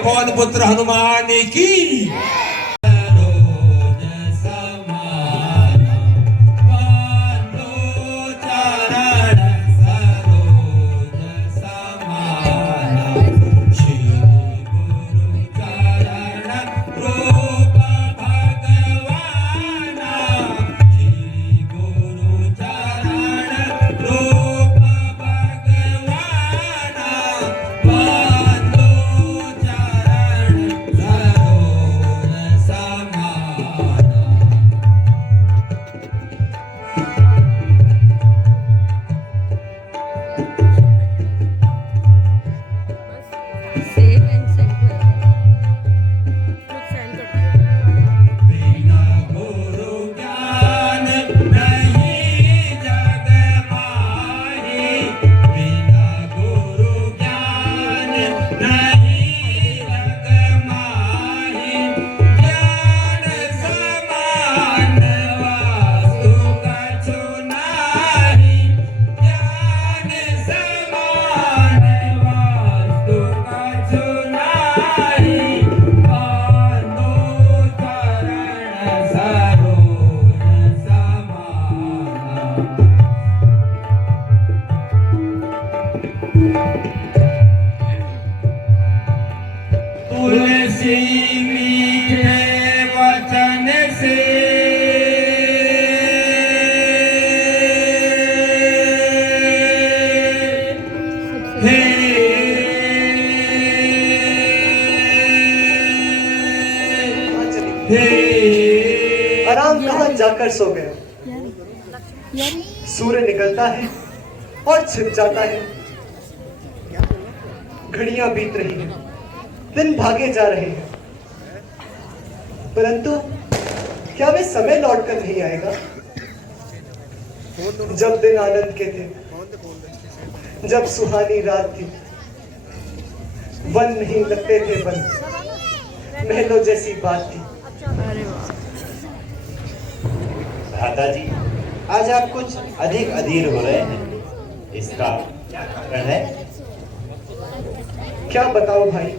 पवन पुत्र हनुमान की। तुलसी मीठे वचन से आराम कहाँ जाकर सो गए। सूर्य निकलता है और छिप जाता है, घड़ियां बीत रही हैं, दिन भागे जा रहे हैं, परंतु क्या वे समय लौट कर नहीं आएगा जब दिन आनंद के थे, जब सुहानी रात थी, वन नहीं लगते थे वन, महलों जैसी बात थी। भ्राता जी, आज आप कुछ अधिक अधीर हो रहे हैं, इसका क्या कारण है? क्या बताओ भाई,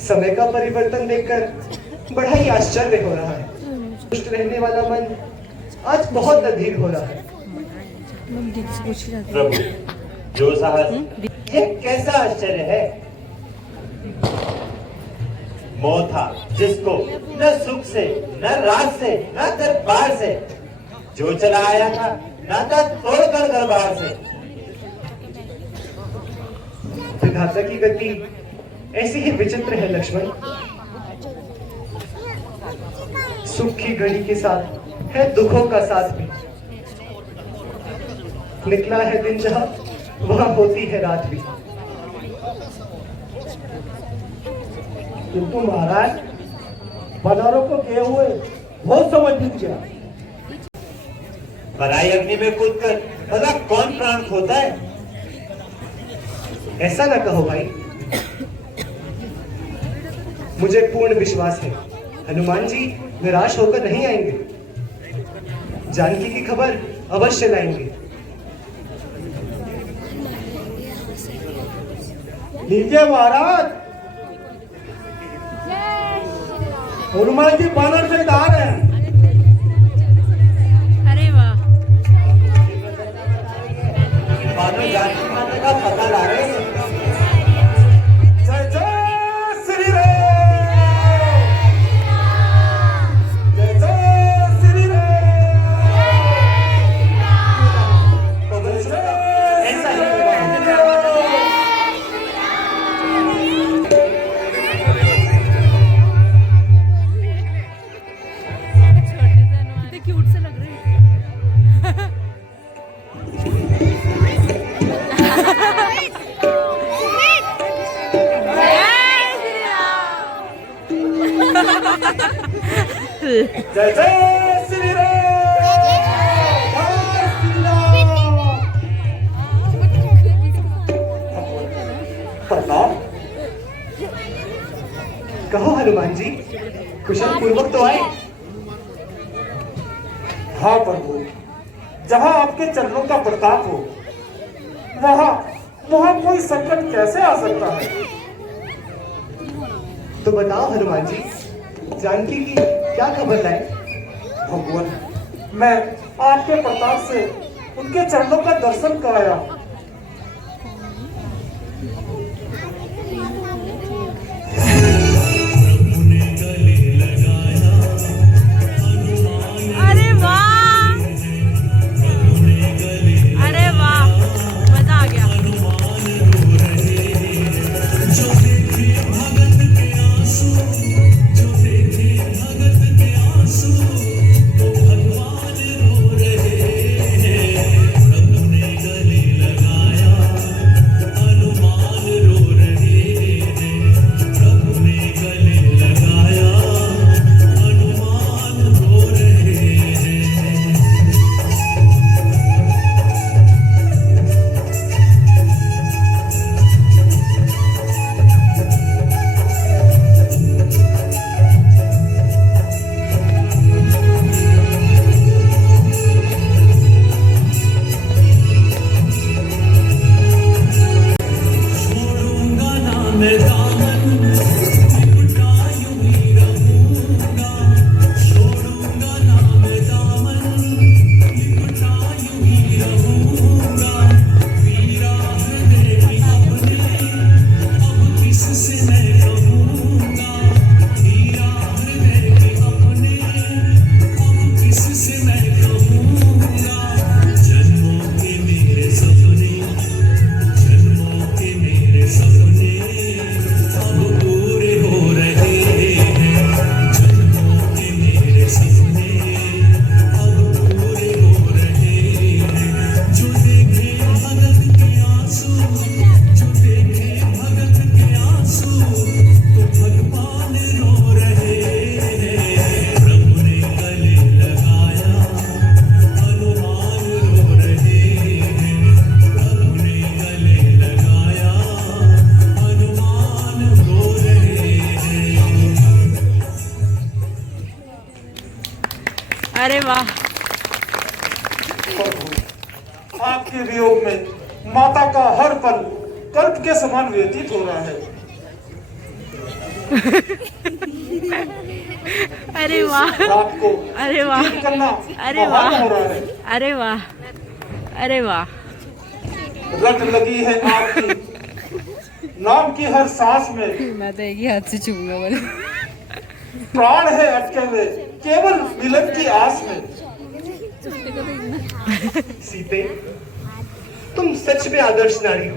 समय का परिवर्तन देखकर बड़ा ही आश्चर्य हो रहा है। दुष्ट रहने वाला मन आज बहुत अधीर हो रहा है। प्रभु, जो साहस, ये कैसा आश्चर्य है? मोह था जिसको न सुख से, न रात से, न दरबार से, जो चला आया था नाता तोड़कर दरबार से। विधाता की गति ऐसी ही विचित्र है लक्ष्मण। सुख की घड़ी के साथ है दुखों का साथ भी। निकला है दिन जहां वहां होती है रात भी। किंतु महाराज, बाजारों को किए हुए बहुत समझ बीत गया। पराई अग्नि में कूदकर भला कौन प्राण खोता है? ऐसा ना कहो भाई, मुझे पूर्ण विश्वास है हनुमान जी निराश होकर नहीं आएंगे। जानकी की खबर अवश्य लाएंगे। लीजिए महाराज, हनुमान जी बानर से आ रहे हैं। अरे वाह, मानो जानकी माता का पता ला रहे हैं। जय जय श्री राम, जय जय श्री राम। ऐसा ही होगा। कितने क्यूट से लग रहे हैं। जय जय श्री राम, जय श्री राम। प्रताप, कहो हनुमान जी, कुशल पूर्वक तो आए। हाँ प्रभु, जहाँ आपके चरणों का प्रताप हो, वहाँ वहाँ कोई संकट कैसे आ सकता है? तो बताओ हनुमान जी, जानकी की क्या खबर लाए? भगवान, मैं आपके प्रताप से उनके चरणों का दर्शन कराया। अरे वाह, अरे वाह, मजा आ गया। अरे वाह, आपके वियोग में माता का हर पल कल्प के समान व्यतीत हो रहा है। अरे वाह, रात को अरे वाह, गीत करना अरे बहाना वाह, हो रहा है। अरे वाह, अरे वाह। रट लगी है आपकी नाम की हर सांस में, मैं तो एक ही हाथ से चूमूंगा बोले। प्राण है अटके हुए केवल मिलन की आस में। सीते, तुम सच में आदर्श नारी हो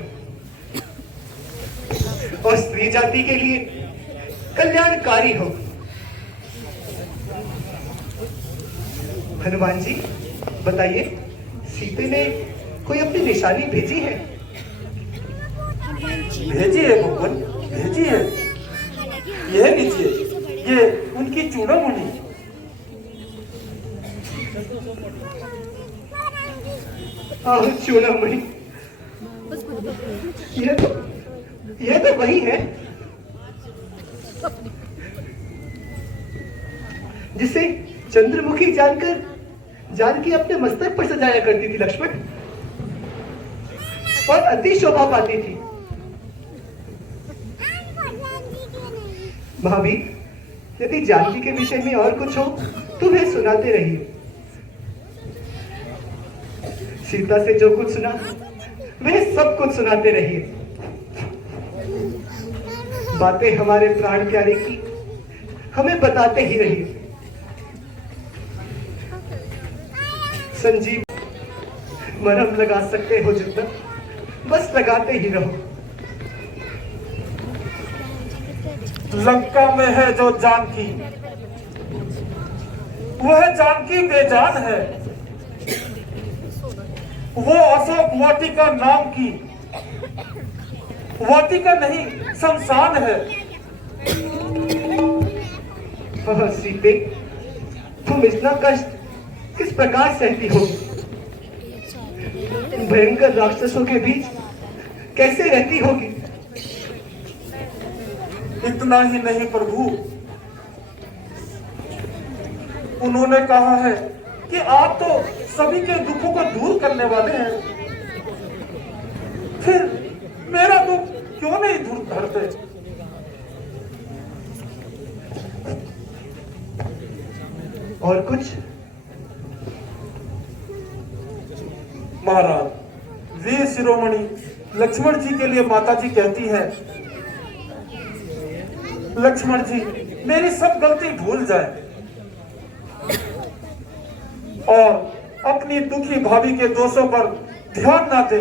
और स्त्री जाति के लिए कल्याणकारी हो। हनुमान जी बताइए, सीते ने कोई अपनी निशानी भेजी है? भेजी है भगवान, भेजी है। यह लीजिए, ये उनकी चूड़ामणि। चूड़ामणि, यह तो वही है जिसे चंद्रमुखी जानकर जानकी अपने मस्तक पर सजाया करती थी लक्ष्मण, और अति शोभा पाती थी। महावीर, यदि जानकी के विषय में और कुछ हो तो वह सुनाते रहिए। सीता से जो कुछ सुना वह सब कुछ सुनाते रहिए। बातें हमारे प्राण प्यारे की हमें बताते ही रहिए। संजीव मरहम लगा सकते हो जितना, बस लगाते ही रहो। लंका में है जो जानकी, वह जानकी बेजान है। वो अशोक वाटिका नाम की वाटिका नहीं, शमशान है। सीते, तुम इतना कष्ट किस प्रकार सहती हो? भयंकर राक्षसों के बीच कैसे रहती होगी? इतना ही नहीं प्रभु, उन्होंने कहा है कि आप तो सभी के दुखों को दूर करने वाले हैं, फिर मेरा दुख क्यों नहीं दूर करते? कुछ? महाराज, वीर शिरोमणि लक्ष्मण जी के लिए माता जी कहती है, लक्ष्मण जी मेरी सब गलती भूल जाए और अपनी दुखी भाभी के दोषों पर ध्यान ना दे।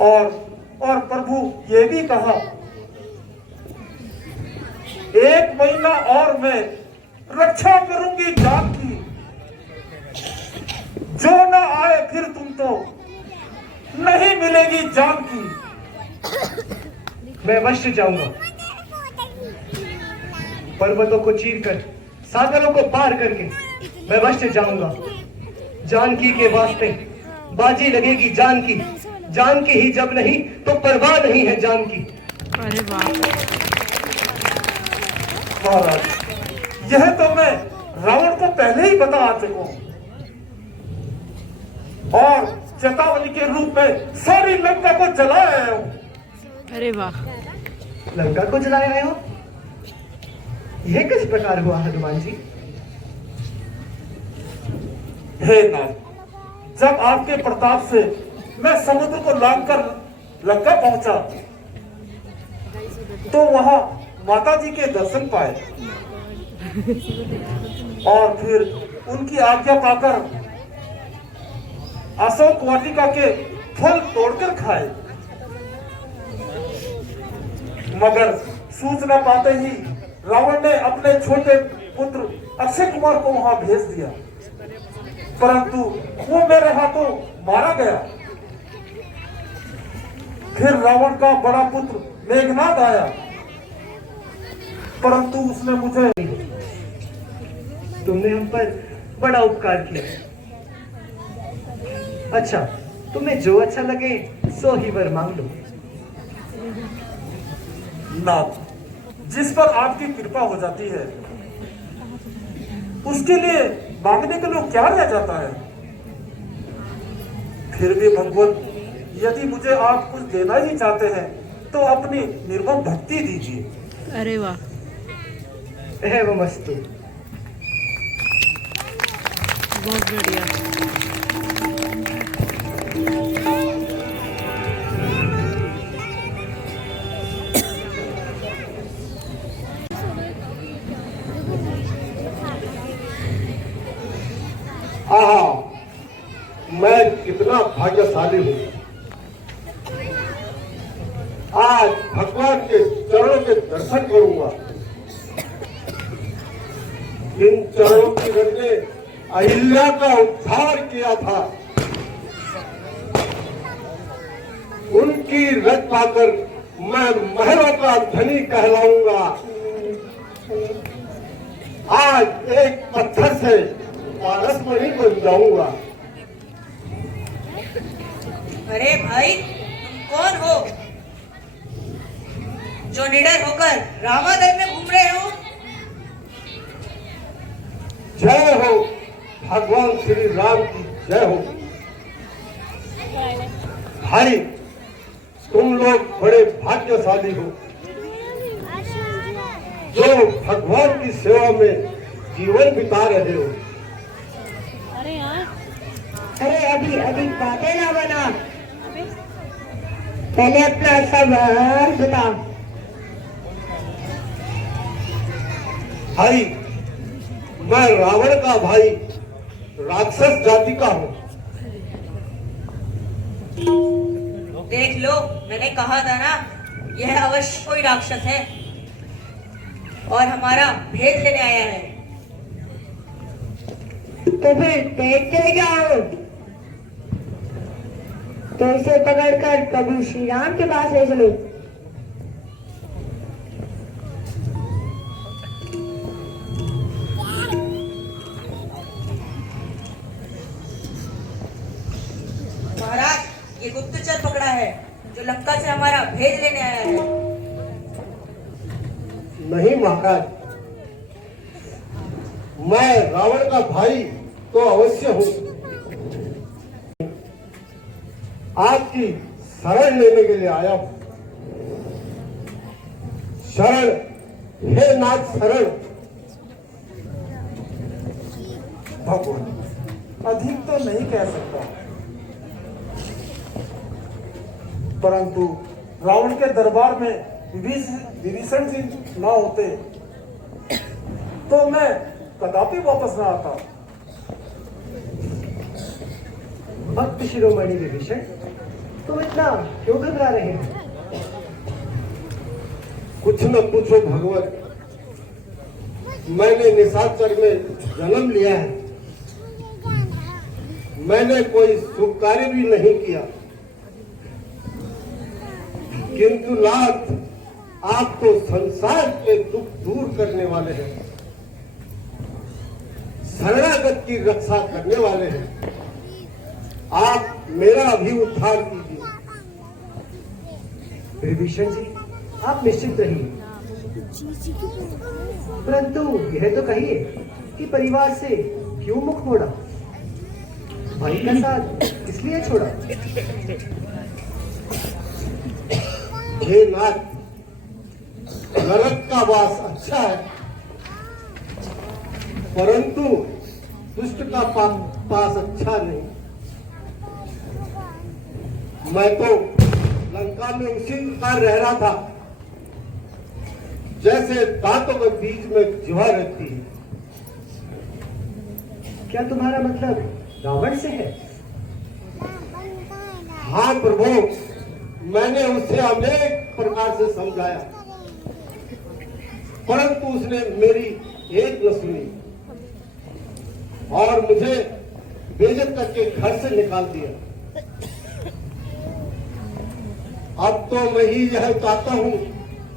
और प्रभु ये भी कहा, 1 महीना और मैं रक्षा करूंगी जान की, जो ना आए फिर तुम तो नहीं मिलेगी जान की। मैं अवश्य जाऊंगा, पर्वतों को चीरकर, सागरों को पार करके मैं अवश्य जाऊंगा। जानकी के वास्ते बाजी लगेगी जानकी, जानकी ही जब नहीं तो परवाह नहीं है जानकी। अरे वाह। महाराज, यह तो मैं रावण को पहले ही बता आ चुका हूं और चेतावनी के रूप में सारी लंका को जला आया हूं। अरे वाह। लंका को जलाया हो? यह किस प्रकार हुआ हनुमान जी? हे नाथ, जब आपके प्रताप से मैं समुद्र को लांघकर लंका पहुंचा तो वहां माता जी के दर्शन पाए और फिर उनकी आज्ञा पाकर अशोक वाटिका के फल तोड़कर खाए, मगर सूचना पाते ही रावण ने अपने छोटे पुत्र अक्षय कुमार को वहां भेज दिया, परंतु वो मेरे हाथों मारा गया। फिर रावण का बड़ा पुत्र मेघनाद आया, परंतु उसने मुझे, तुमने हम पर बड़ा उपकार किया। अच्छा, तुम्हें जो अच्छा लगे सो ही वर मांग लो। नाथ, जिस पर आपकी कृपा हो जाती है उसके लिए मांगने के लिए क्या रह जाता है। फिर भी भगवान, यदि मुझे आप कुछ देना ही चाहते हैं तो अपनी निर्मम भक्ति दीजिए। अरे वाह। एवमस्तु। बहुत बढ़िया। आहा, मैं कितना भाग्यशाली हूँ। आज भगवान के चरणों के दर्शन करूंगा। इन चरणों की रज ने अहिल्या का उद्धार किया था। उनकी रज पाकर मैं महलों का धनी कहलाऊंगा। आज एक पत्थर से पारसमणि बन जाऊंगा। अरे भाई, तुम कौन हो जो निडर होकर रामादल में घूम रहे हो? जय हो भगवान श्री राम की जय हो। भाई, तुम लोग बड़े भाग्यशाली हो जो भगवान की सेवा में जीवन बिता रहे हो। अरे अभी अभी बातें ना बना, पहले अपना सब बता। भाई, मैं रावण का भाई राक्षस जाति का हूँ। देख लो, मैंने कहा था ना, यह अवश्य कोई राक्षस है और हमारा भेद लेने आया है। तो फिर देखते जाओ, तो इसे पकड़कर प्रभु श्री राम के पास ले चलो। महाराज, ये गुप्तचर पकड़ा है जो लंका से हमारा भेद लेने आया है। नहीं महाराज, मैं रावण का भाई तो अवश्य हूँ। आपकी शरण लेने के लिए आया हूँ। शरण, हे नाथ शरण। भगवान अधिक तो नहीं कह सकता, परंतु रावण के दरबार में विभीषण जी ना होते तो मैं कदापि वापस ना आता। भक्त शिरोमणि विभीषण, तुम इतना क्यों घबरा रहे हो? कुछ न पूछो भगवान, मैंने निशाचर में जन्म लिया है। मैंने कोई शुभ कार्य भी नहीं किया, किंतु नाथ, आप तो संसार के दुख दूर करने वाले हैं, शरणागत की रक्षा करने वाले हैं। आप मेरा भी उद्धार कीजिए। विभीषण जी, आप निश्चिंत रहिए, परंतु यह तो कहिए कि परिवार से क्यों मुख मोड़ा? भाई का साथ इसलिए छोड़ा? हे नाथ, नरक का वास अच्छा है, परंतु दुष्ट का पास अच्छा नहीं। मैं तो लंका में उसी प्रकार रह रहा था जैसे दांतों के बीच में जुआ रहती है। क्या तुम्हारा मतलब रावण से है? हाँ प्रभु, मैंने उसे अनेक प्रकार से समझाया, परंतु उसने मेरी एक न सुनी और मुझे बेइज्जत करके घर से निकाल दिया। अब तो मैं ही यह चाहता हूं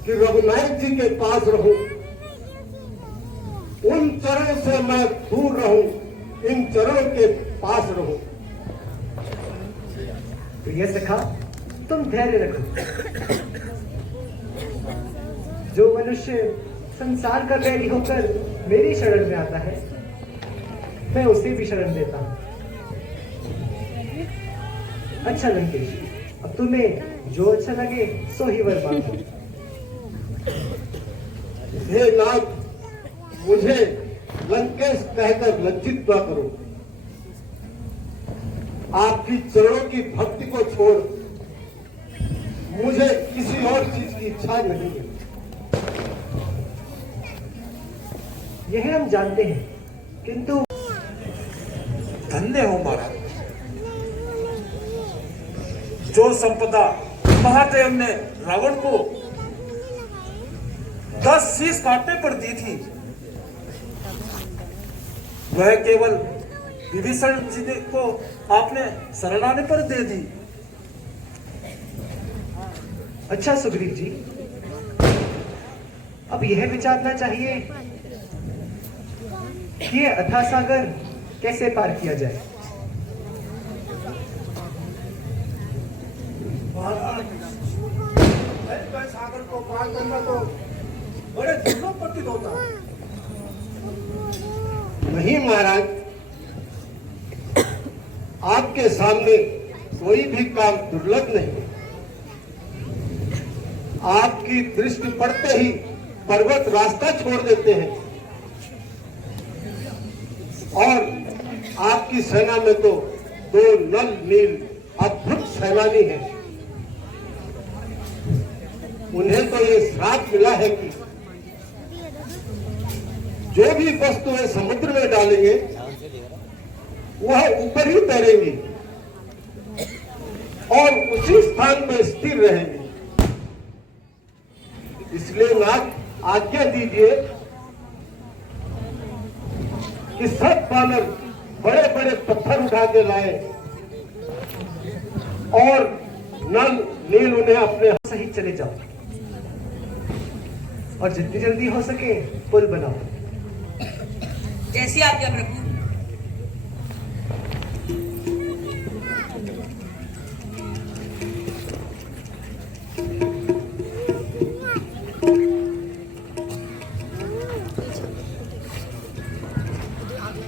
कि रघुनाथ जी के पास रहूं, उन चरणों से मैं दूर रहूं, इन चरणों के पास रहूं। प्रिय सखा, तुम धैर्य रखो। जो मनुष्य संसार का बैरी होकर मेरी शरण में आता है, मैं उसे भी शरण देता हूं। अच्छा लंकेश, अब तुम्हें जो अच्छा लगे सो ही वर मांगो। हे नाथ, मुझे लंकेश कहकर लज्जित न करो। आपकी चरणों की भक्ति को छोड़ मुझे किसी और चीज की इच्छा नहीं है। यह हम जानते हैं, किंतु धन्य हो महाराज, जो संपदा महादेव ने रावण को 10 शीश काटने पर दी थी, वह केवल विभीषण जी को आपने शरणाने पर दे दी। अच्छा सुग्रीव जी, अब यह विचारना चाहिए कि यह अथाह सागर कैसे पार किया जाए। सागर को पार करना तो बड़े दुर्लभ प्रतीत होता है। नहीं महाराज, आपके सामने कोई भी काम दुर्लभ नहीं। आपकी दृष्टि पड़ते ही पर्वत रास्ता छोड़ देते हैं और आपकी सेना में तो 2 नल नील अद्भुत सेनानी हैं। उन्हें तो ये श्राप मिला है कि जो भी वस्तुएं समुद्र में डालेंगे वह ऊपर ही तैरेंगी और उसी स्थान पर स्थिर रहेंगी। इसलिए नाथ, आज्ञा दीजिए कि सब बानर बड़े बड़े पत्थर उठा के लाए और नल नील उन्हें अपने सही चले जाओ और जितनी जल्दी हो सके पुल बनाओ। जैसी आज्ञा प्रभु।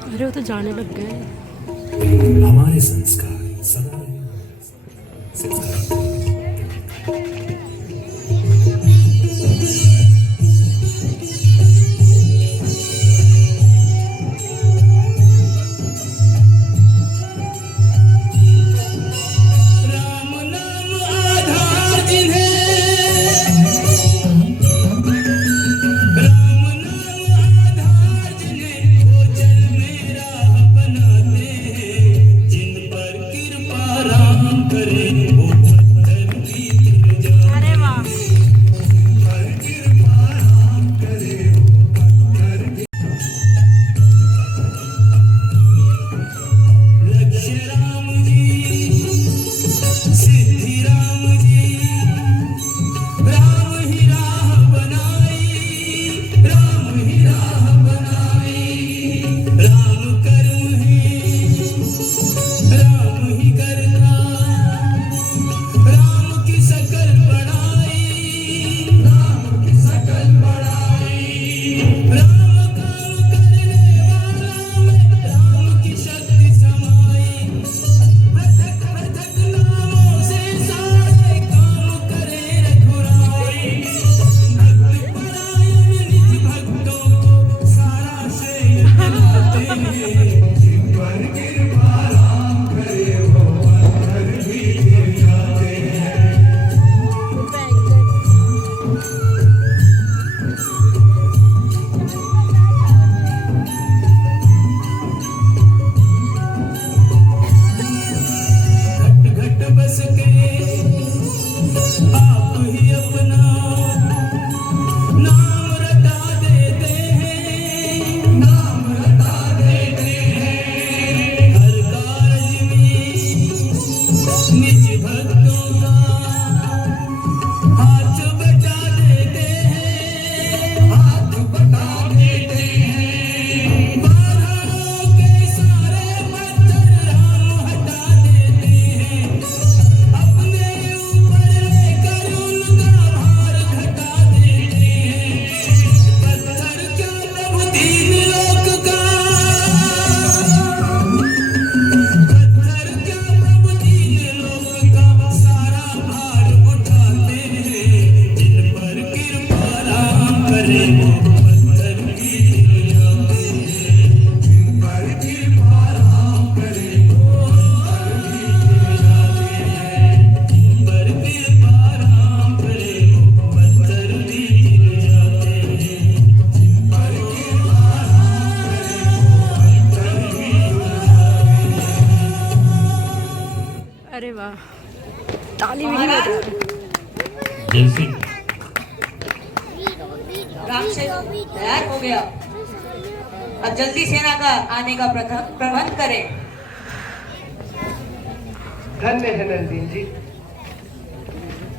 अरे वो तो जाने लग गए। हमारे संस्कार सदा संस्कार अरे वाह अरे वाह ताली भी नहीं बजा रहे। राक्षस तैयार हो गया। अब जल्दी सेना का आने का प्रबंध करें। धन्य है नंदीन जी,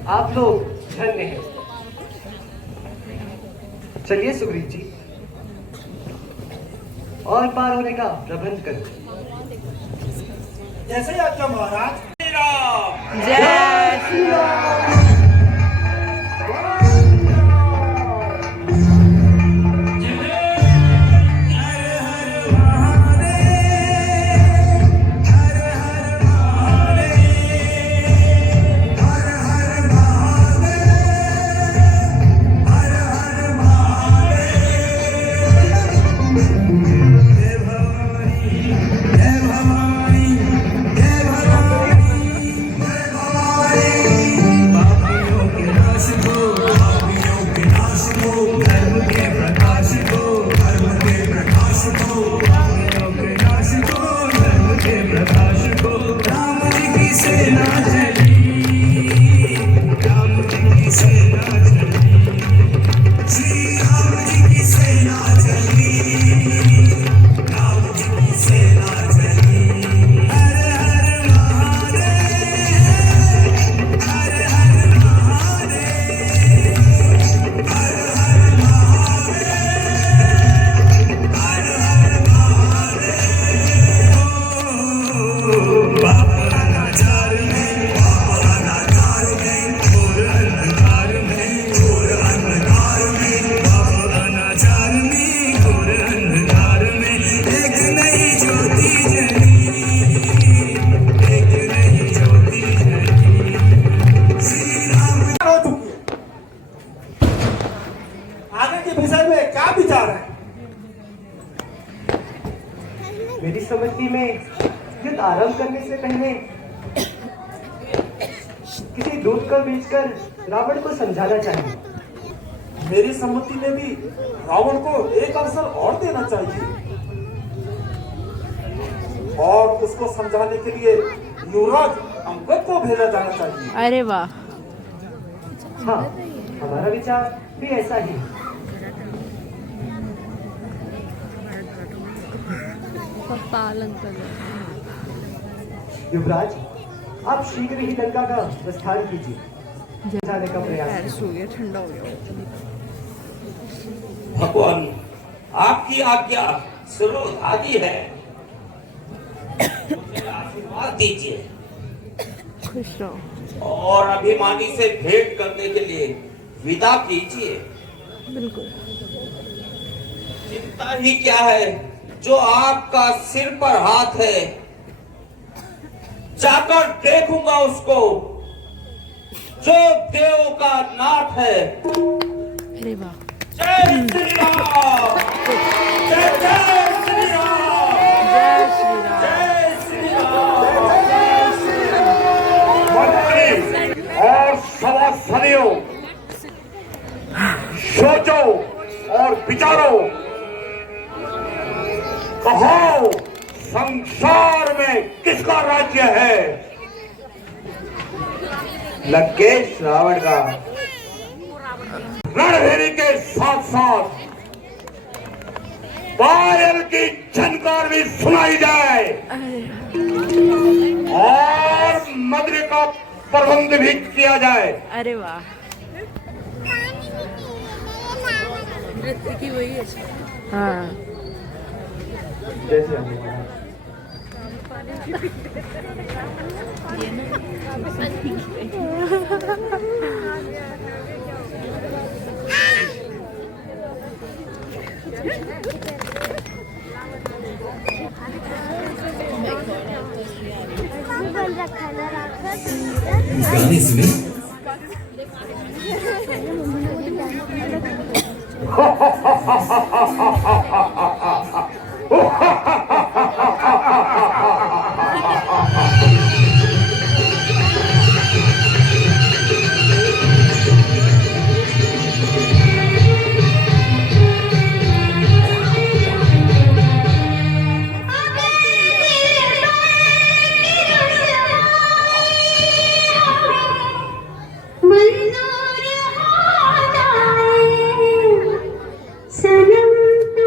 आप लोग धन्य हैं। चलिए सुग्रीव जी, और पार होने का प्रबंध करें। जैसे ही आज्ञा महाराज। जय श्री राम। मेरी समझती में युद्ध आरंभ करने से पहले किसी दूध को बेचकर रावण को समझाना चाहिए। मेरी सम्मति में भी रावण को एक अवसर और देना चाहिए और उसको समझाने के लिए युवराज अंगद को भेजा जाना चाहिए। अरे वाह, हाँ, हमारा विचार भी ऐसा ही है। पालन कर। युवराज, आप शीघ्र ही लंका का प्रस्थान कीजिए, जाने का प्रयास पैरिस हो गया, ठंडा हो गया। भगवान आपकी आज्ञा शुरू आदि है, मुझे आशीर्वाद दीजिए खुश रहो। और अभिमानी से भेंट करने के लिए विदा कीजिए। बिल्कुल। चिंता ही क्या है, जो आपका सिर पर हाथ है, जाकर देखूंगा उसको, जो देव का नाथ है। अरे वाह, जय श्री राम, जय जय श्री राम, जय श्री राम। जय श्री राम, जय श्री मंत्री और सभासदियों, सोचो और विचारो, कहो संसार में किसका राज्य है? लंकेश रावण का। रणभेरी के साथ साथ पायल की झनकार भी सुनाई जाए और मदरे का प्रबंध भी किया जाए। अरे वाह, नृत्य की वही है। हाँ, जैसे हमने गाने सुने सनम तो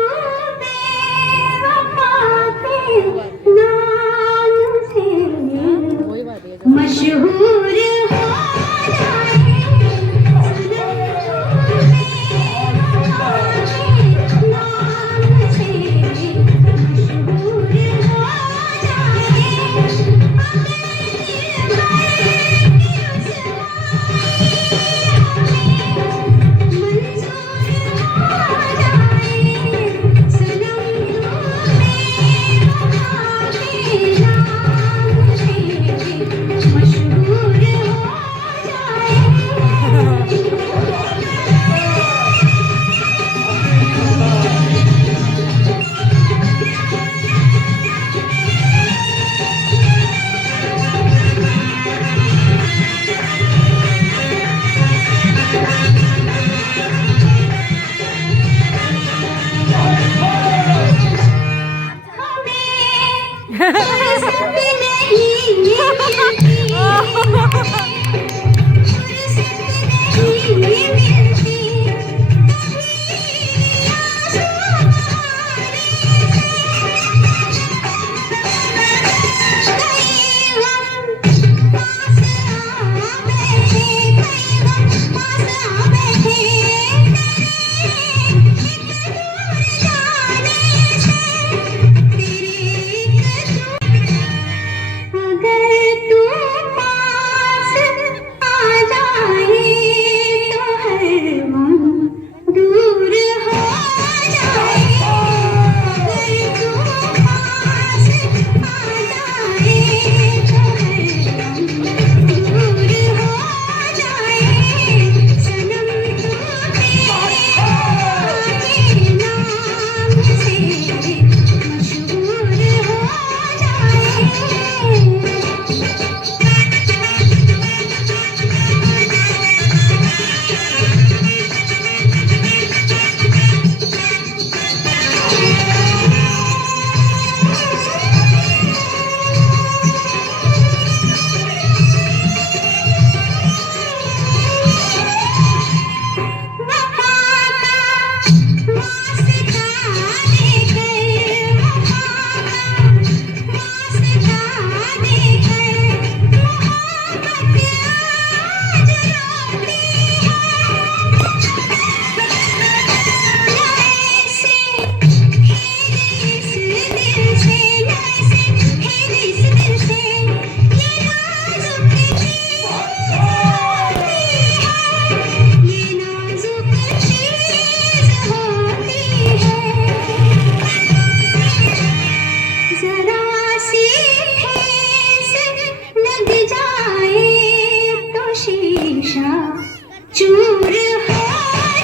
चूर हो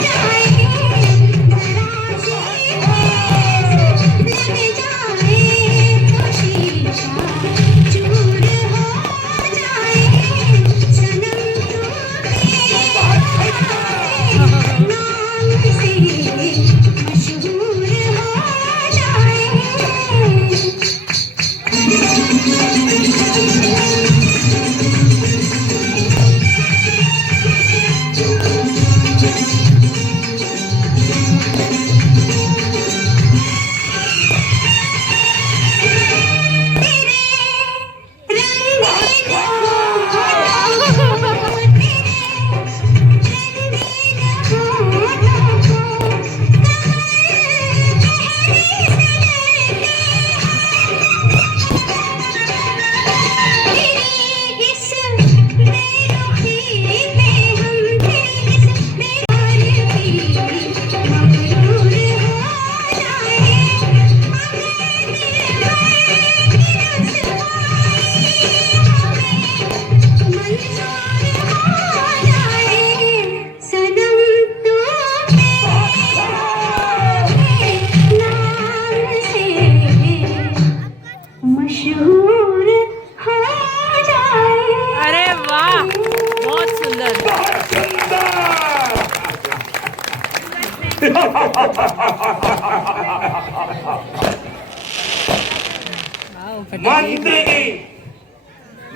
जाए, लग जाए तो शीशा चूर हो जाए, सनम नाम से मशहूर हो जाए। मशहूर हो जाए। अरे वाह, बहुत सुंदर। मंत्री जी,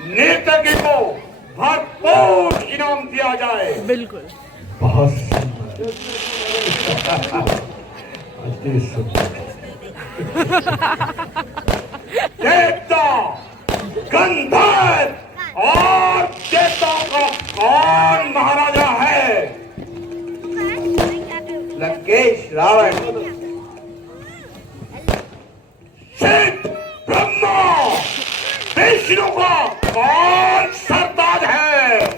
नर्तकी को भरपूर इनाम दिया जाए। बिल्कुल। बहुत अति सुंदर। देवता, गंधर्व और देवताओं का कौन महाराजा है? लंकेश रावण। शिव, ब्रह्मा, विष्णु का कौन सरताज है?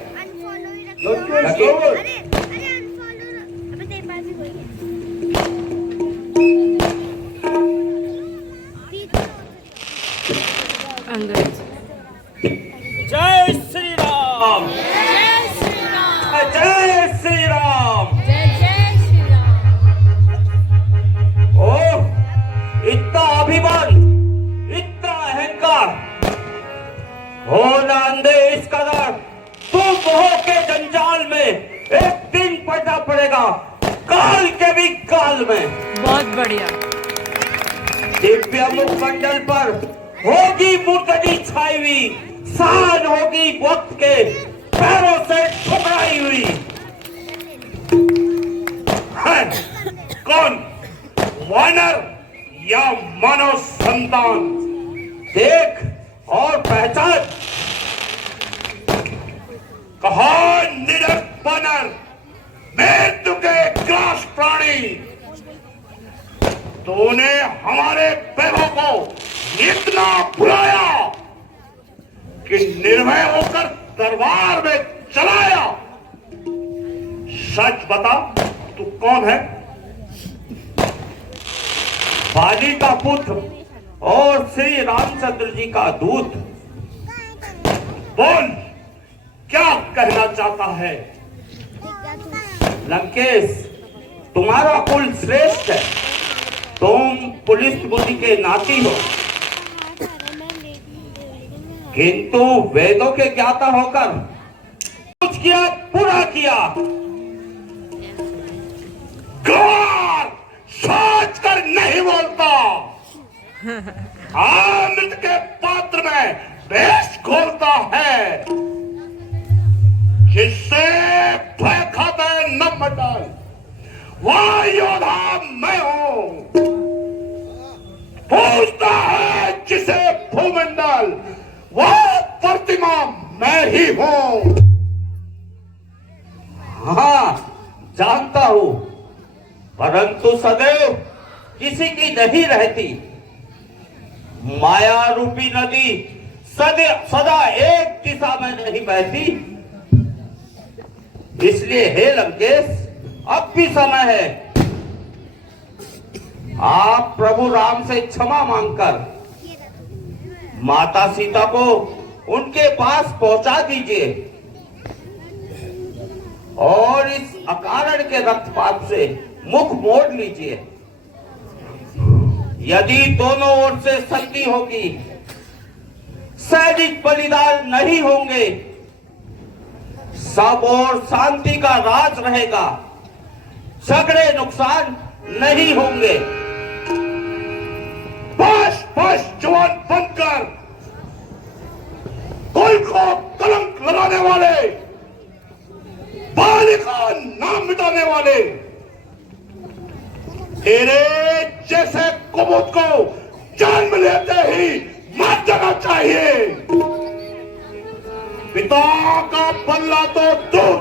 अंग्रेज। जय श्री राम। जय श्री राम। जय श्री राम। जय जय श्री राम। ओह, इतना अभिमान, इतना अहंकार हो ना अंधे इस कदर। तू मोह के जंजाल में एक दिन पड़ना पड़ेगा, काल के भी काल में। बहुत बढ़िया। दिव्य मुखमंडल पर होगी मुर्दगी छाई हुई, शान होगी वक्त के पैरों से ठुकराई हुई। है कौन, वानर या मानव संतान? देख और पहचान। कहा निडर वानर, मृत्यु के ग्रास प्राणी, तूने हमारे पैरों को इतना बुलाया कि निर्भय होकर दरबार में चलाया। सच बता, तू कौन है? बाली का पुत्र और श्री रामचंद्र जी का दूत। बोल, क्या कहना चाहता है? लंकेश, तुम्हारा कुल श्रेष्ठ है, तुम पुलिस बुद्धि के नाती हो, किंतु वेदों के ज्ञाता होकर कुछ किया, पूरा किया। गौर सोच कर नहीं बोलता। अमृत के पात्र में विष घोलता है, जिससे भय खाता है नवमंडल। वह योद्धा मैं हूं, पूछता है जिसे भूमंडल, वह प्रतिमा मैं ही हूं। हाँ, जानता हूं, परंतु सदैव किसी की नहीं रहती। माया रूपी नदी सदा एक दिशा में नहीं बहती। इसलिए हे लंकेश, अब भी समय है, आप प्रभु राम से क्षमा मांगकर माता सीता को उनके पास पहुंचा दीजिए। और इस अकारण के रक्तपात से मुख मोड़ लीजिए। यदि दोनों ओर से संधि होगी, सैनिक बलिदान नहीं होंगे, सब और शांति का राज रहेगा, झगड़े नुकसान नहीं होंगे। बस बस जवान बनकर कुल को कलंक लगाने वाले, बाली का नाम मिटाने वाले, तेरे जैसे कुमुद को जान में लेते ही मार देना चाहिए। पिता का बल्ला तो दूर,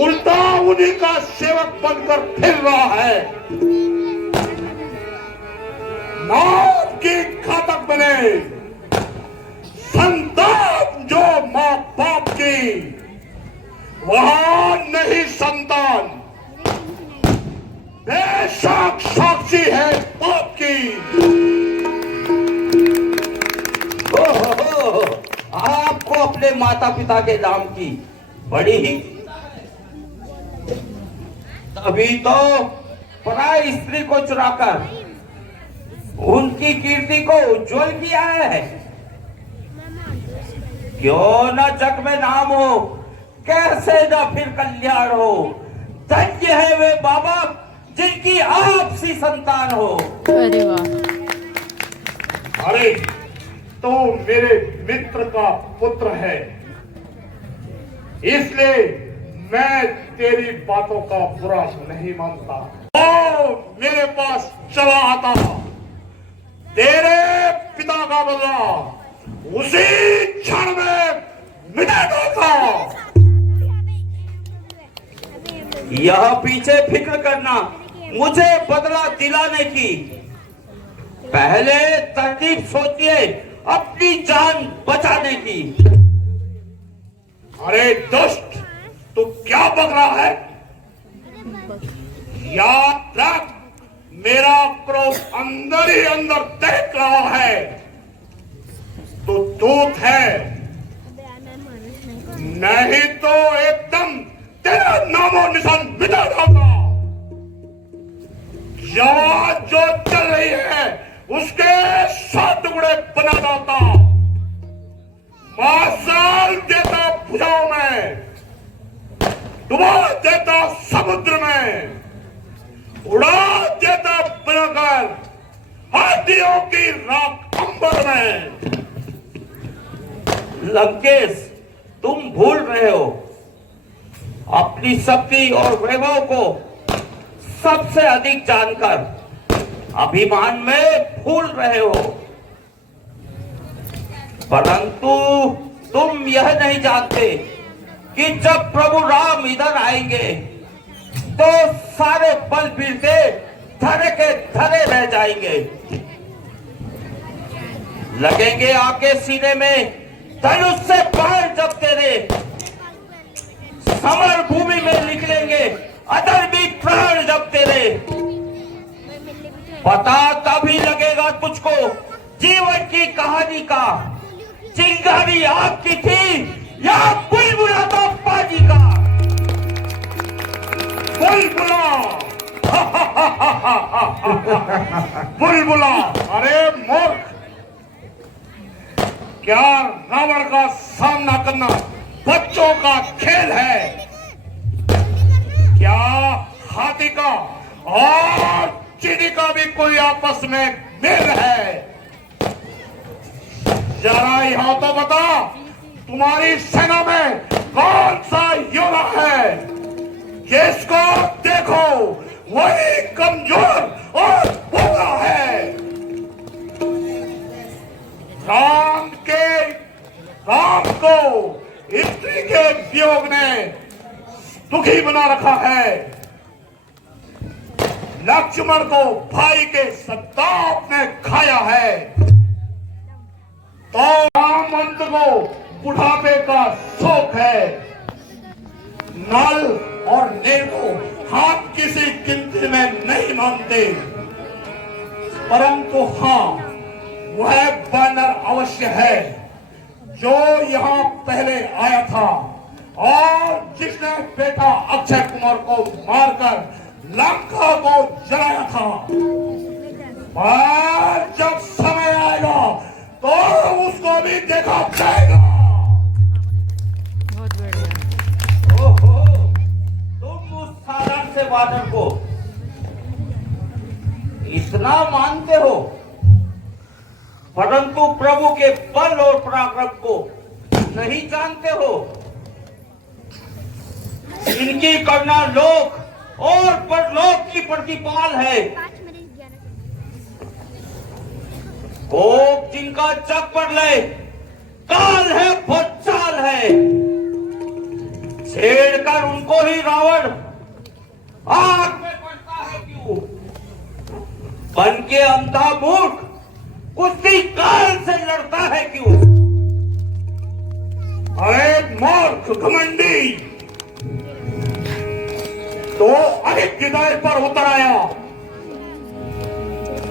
उल्टा उन्हीं का सेवक बनकर फिर रहा है। नाम की घातक बने संतान जो मां बाप की, वहां नहीं संतान, बेशक साक्षी है पाप की। ओहो, आपको अपने माता पिता के नाम की बड़ी ही, तभी तो पराई स्त्री को चुराकर उनकी कीर्ति को उज्जवल किया है। क्यों न जग में नाम हो, कैसे न फिर कल्याण हो। धन्य है वे बाबा जिनकी आपसी संतान हो। अरे वाह। अरे तो मेरे मित्र का पुत्र है, इसलिए मैं तेरी बातों का बुरा नहीं मानता। ओ मेरे पास चला आता, तेरे पिता का बदला उसी क्षण में मिटा देता। यह पीछे फिक्र करना मुझे बदला दिलाने की, पहले तरकीब सोचिए अपनी जान बचाने की। अरे दुष्ट, तू क्या बक रहा है? याद रख, मेरा क्रोध अंदर ही अंदर देख रहा है। तो दूत है, नहीं तो एकदम तेरा नामो निशान मिटा दूंगा। जवान जो चल रही है उसके 7 टुकड़े बना देता, मासाल देता भुजाओं में, डुबा देता समुद्र में, उड़ा देता बनाकर हाथियों की राख अंबर में। लंकेश, तुम भूल रहे हो, अपनी शक्ति और वैभव को सबसे अधिक जानकर अभिमान में भूल रहे हो। परंतु तुम यह नहीं जानते कि जब प्रभु राम इधर आएंगे तो सारे बलबीर के धरे के धरे रह जाएंगे। लगेंगे आके सीने में धनुष से बाण जब तेरे, समर भूमि में निकलेंगे अधर्मी प्राण जब तेरे। पता तभी लगेगा तुझको जीवन की कहानी का, चिंगारी आपकी थी या बुलबुला तो पानी का। बुलबुला बुलबुला, अरे मूर्ख, क्या रावण का सामना करना बच्चों का खेल है? क्या हाथी का और चीनी का भी कोई आपस में मेल है? जरा यहाँ तो बता, तुम्हारी सेना में कौन सा योद्धा है जिसको देखो वही कमजोर और भोला है? राम को स्त्री के वियोग ने दुखी बना रखा है। लक्ष्मण को भाई के सताप ने खाया है, तो रामवंत को बुढ़ापे का शोक है। नल और नील को हाथ किसी गिनती में नहीं मानते, परंतु हाँ, वह वानर अवश्य है जो यहाँ पहले आया था और जिसने बेटा रावण को मारकर लंका को जलाया था। पर जब समय आएगा तो उसको भी देखा जाएगा। बहुत बढ़िया। ओहो, तुम उस सारंग से वानर को इतना मानते हो, परंतु प्रभु के बल और पराक्रम को नहीं जानते हो। इनकी करना लोक और परलोक की प्रतिपाल है। कोप जिनका जग पर ले, काल है भुचाल है। छेड़कर उनको ही रावण आग में पड़ता है क्यों? बन के अंधा मूर्ख कुश्ती काल से लड़ता है क्यों? अरे मूर्ख घमंडी, तो अधिक गिदाई पर उतर आया।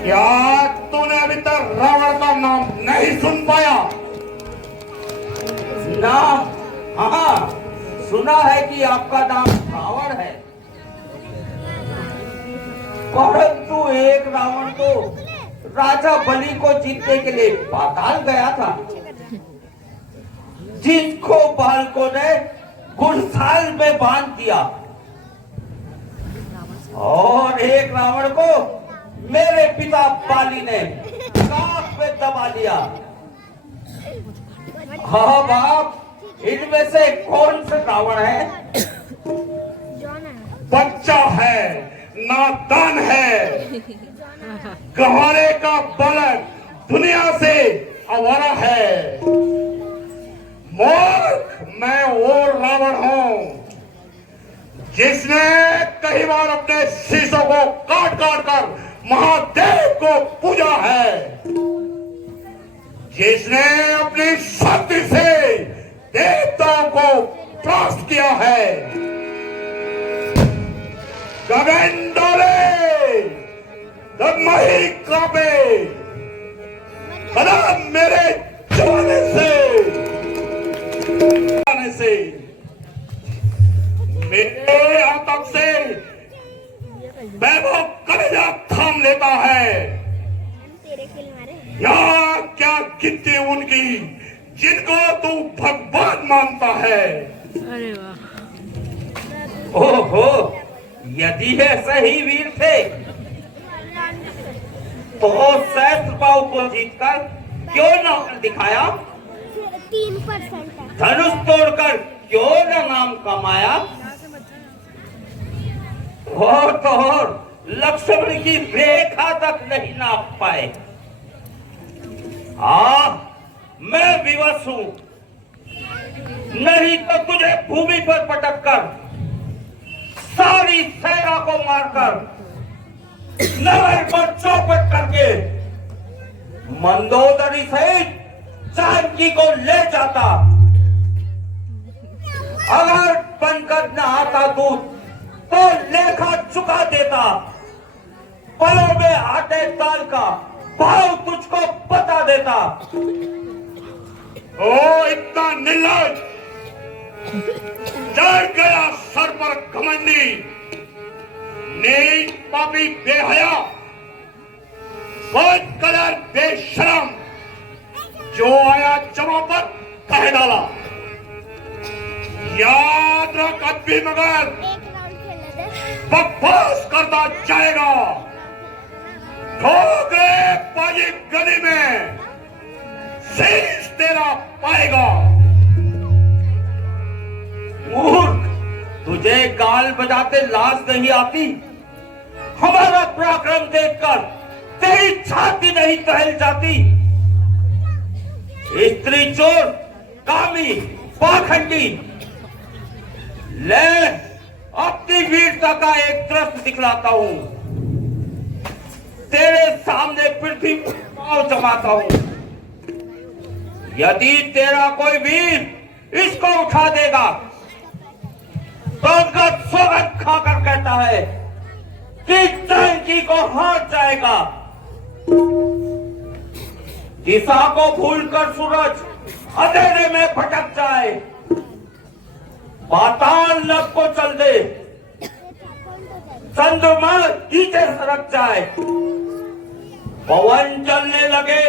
क्या तूने अभी तक रावण का नाम नहीं सुन पाया? नाम, हाँ, सुना है कि आपका नाम रावण है, परंतु एक रावण तो राजा बलि को जीतने के लिए पाताल गया था, जिनको बालकों ने गुड़साल में बांध दिया। और एक रावण को मेरे पिता बाली ने काख में दबा लिया। हाँ बाप, इनमें से कौन सा रावण है? बच्चा है, नादान है, गहरे का बालक, दुनिया से आवारा है। मूर्ख, मैं वो रावण हूँ जिसने कई बार अपने शीशों को काट काट कर महादेव को पूजा है, जिसने अपनी शक्ति से देवताओं को त्रास किया है। गगन डोले, मही कांपे, कदम मेरे जमाने से मेरे आतंक से वैभव कलेजा थाम लेता है। यहाँ क्या गिनती उनकी जिनको तू भगवान मानता है। अरे वाह। ओहो, यदि है सही वीर थे तो सहस्त्रपाव को जीतकर क्यों न दिखाया? 3% है। धनुष तोड़कर क्यों न नाम कमाया? और तो और लक्ष्मण की रेखा तक नहीं नाप पाए। मैं विवश हूं, नहीं तो तुझे भूमि पर पटक कर सारी सेना को मारकर नगर को चौपट करके मंदोदरी सहित जानकी को ले जाता। अगर बनकर न आता दूध तो लेखा चुका देता। पलों में आटे दाल का भाव तुझको बता देता। ओ इतना निर्लज, चढ़ गया सर पर घमंडी, नीच पापी बेहया, बद कदर बेशरम, जो आया जमा पर कह डाला। याद रख अभी मगर बकवास करता जाएगा। ठोकरे बाजी गली में शीश तेरा पाएगा। मूर्ख, तुझे गाल बजाते लाज नहीं आती? हमारा पराक्रम देखकर तेरी छाती नहीं टहल जाती? स्त्री चोर, कामी, पाखंडी, ले अपनी वीरता का एक दृश्य दिखलाता हूं। तेरे सामने पृथ्वी पर पांव जमाता हूं। यदि तेरा कोई वीर इसको उठा देगा तो स्वगत खाकर कहता है कि जानकी को हार जाएगा। दिशा को भूलकर सूरज अंधेरे में भटक जाए, पाताल लब को चल दे, चंद्रमा नीचे सरक जाए, पवन चलने लगे,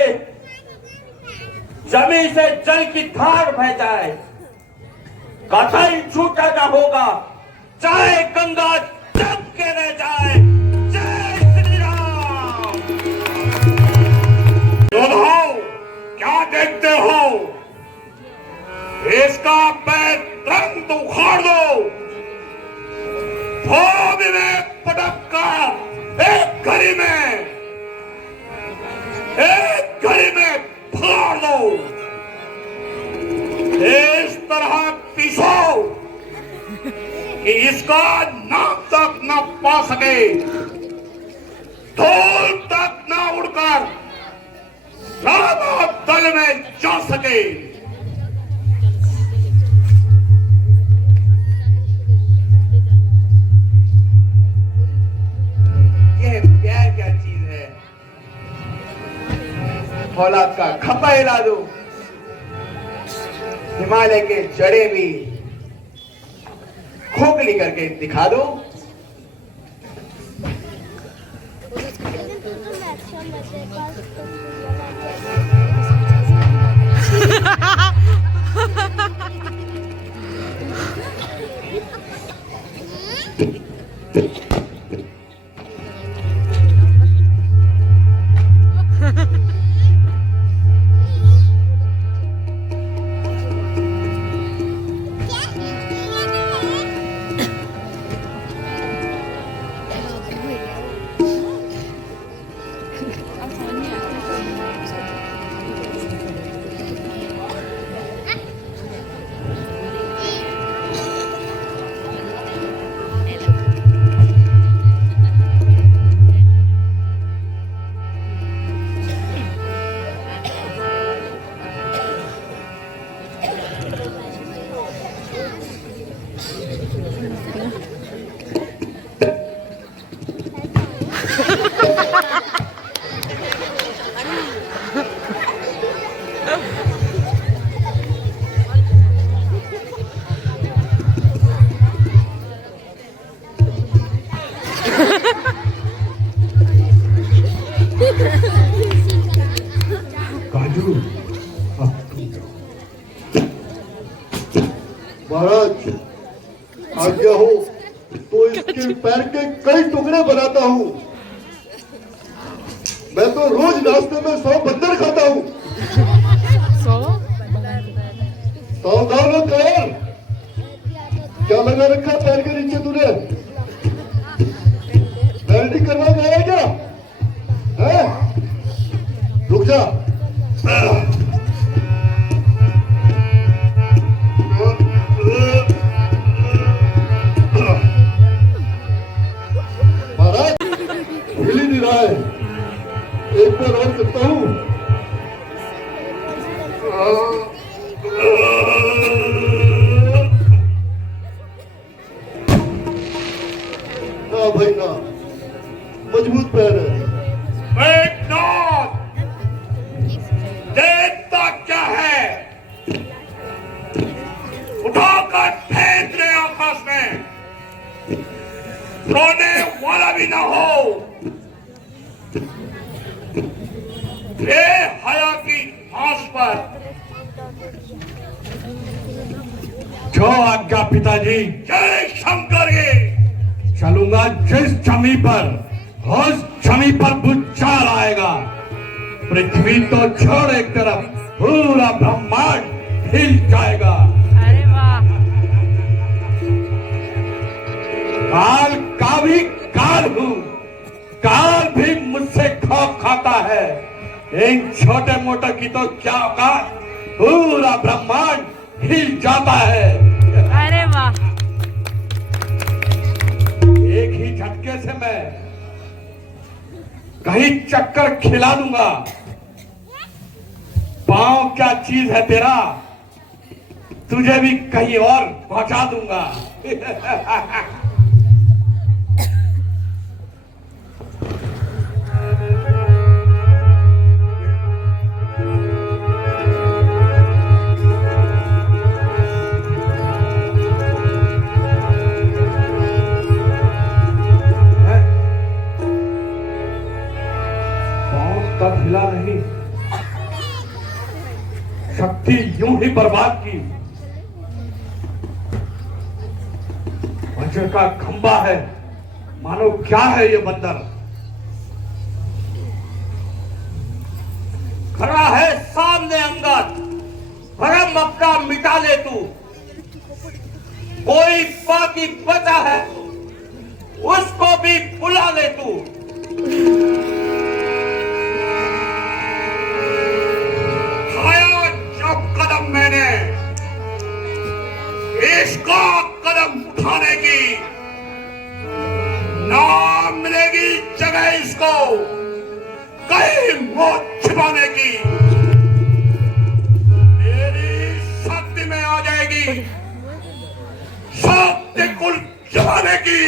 जमीन से जल की धार बह जाए, कथन छूटा न होगा, चाहे गंगा जब के रह जाए। जय श्री राम। योद्धाओं, क्या देखते हो? इसका पैर तुरंत उखाड़ दो, भूमि में पटक कर एक घड़ी में फाड़ दो। इस तरह पीसो कि इसका नाम तक न पा सके, धूल तक न उड़कर तल में जा सके। यह प्यार क्या चीज है? फौलाद का खप्पा हिला दो, हिमालय के जड़े भी खोखली करके दिखा दो। काजू, महाराज आज्ञा हो तो इसके पैर के कई टुकड़े बनाता हूँ। मैं तो रोज नाश्ते में 100 बंदर खाता हूँ। सावधान हो कर, क्या लगा रखा पैर के नीचे तूने? वेल्डिंग करवा गया है क्या? है? रुक जा। महाराज हिल ही नहीं रहा है, एक बार और करता हूँ। ना भाई ना, मजबूत पैर है। देखता क्या है? उठाकर फेंक दे आकाश में, रोने वाला भी ना हो। हया की आस पर जो आज्ञा पिताजी। जय शंकर। चलूंगा जिस जमी पर, उस जमी पर भूचाल आएगा। पृथ्वी तो छोड़ एक तरफ, पूरा ब्रह्मांड हिल जाएगा। अरे वाह। काल का भी काल हूँ, काल भी मुझसे खौफ खाता है। इन छोटे मोटे की तो क्या औकात, पूरा ब्रह्मांड हिल जाता है। अरे वाह। एक ही झटके से मैं कहीं चक्कर खिला दूंगा। पांव क्या चीज है तेरा, तुझे भी कहीं और पहुंचा दूंगा। बुद्धि यूं ही बर्बाद की। वज्र का खंबा है, मानो क्या है ये बंदर। खड़ा है सामने अंगद, भरम अपना मिटा ले तू। कोई बाकी बचा है, उसको भी बुला ले तू। खाया जब कदम मैंने इसका कदम उठाने की, ना मिलेगी जगह इसको कहीं मौत छिपाने की। मेरी शक्ति में आ जाएगी शक्ति कुल जमाने की।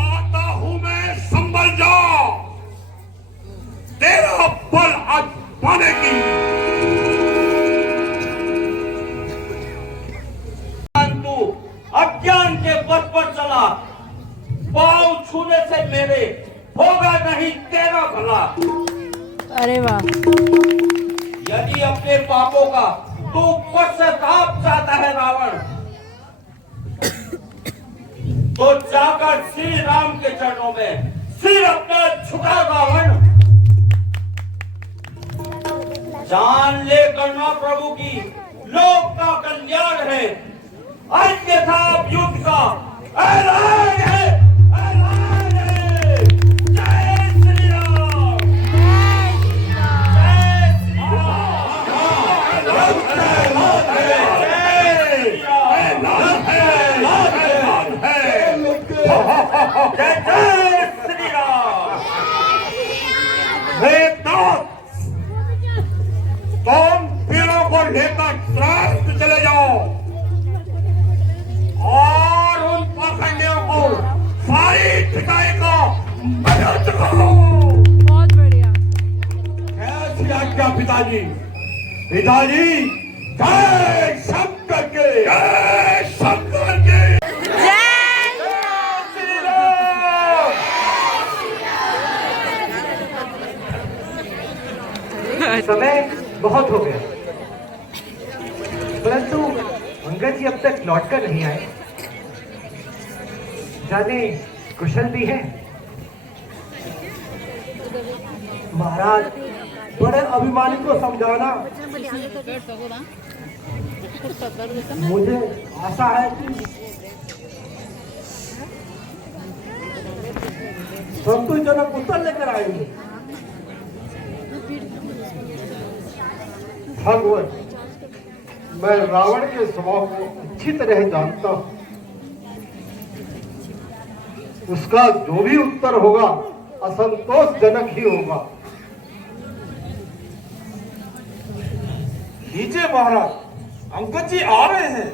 आता हूं मैं, संभल जा, तेरा बल आज पाने की। तू अज्ञान के पथ पर चला, पांव छूने से मेरे होगा नहीं तेरा भला। अरे वाह। यदि अपने पापों का तू पश्चाताप चाहता है रावण, तो जाकर श्री राम के चरणों में सिर अपना झुका रावण। जान ले करना प्रभु की लोक का कल्याण है, अन्यथा युद्ध का ऐलान है, ऐलान है। जय श्री राम, जय श्री राम। तुम पीड़ों को लेकर त्रास चले जाओ और उन पाखंडियों को सारी ठिकाई को मदद करो। बहुत बढ़िया। कैसी आज्ञा पिताजी? पिताजी जय शंकर के, जय शंकर के। समय बहुत हो गया, परंतु अंगद जी अब तक लौट कर नहीं आए। जाने कुशल भी है? महाराज, बड़े अभिमानी को समझाना मुझे आशा है कि संतोषजनक उत्तर लेकर आएंगे। भगवान, मैं रावण के स्वभाव को अच्छी तरह जानता हूं। उसका जो भी उत्तर होगा असंतोषजनक ही होगा। लीजिए महाराज, अंगद जी आ रहे हैं।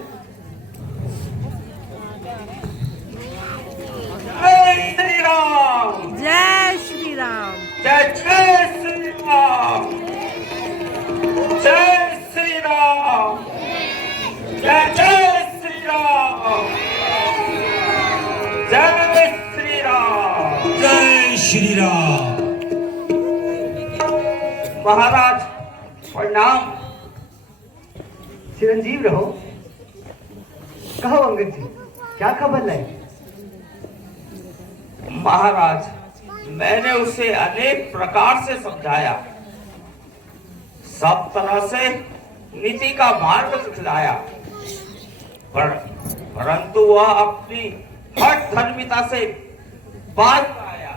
जय श्री राम, जय श्री राम। जय जय श्री राम, जय श्री राम, जय जय श्री राम, जय श्री राम, जय श्री राम। महाराज प्रणाम। चिरंजीव रहो। कहो अंगद जी, क्या खबर लाई? महाराज, मैंने उसे अनेक प्रकार से समझाया, सब तरह से नीति का मार्ग दिखलाया, परंतु वह अपनी हठ धर्मिता से बाज आया।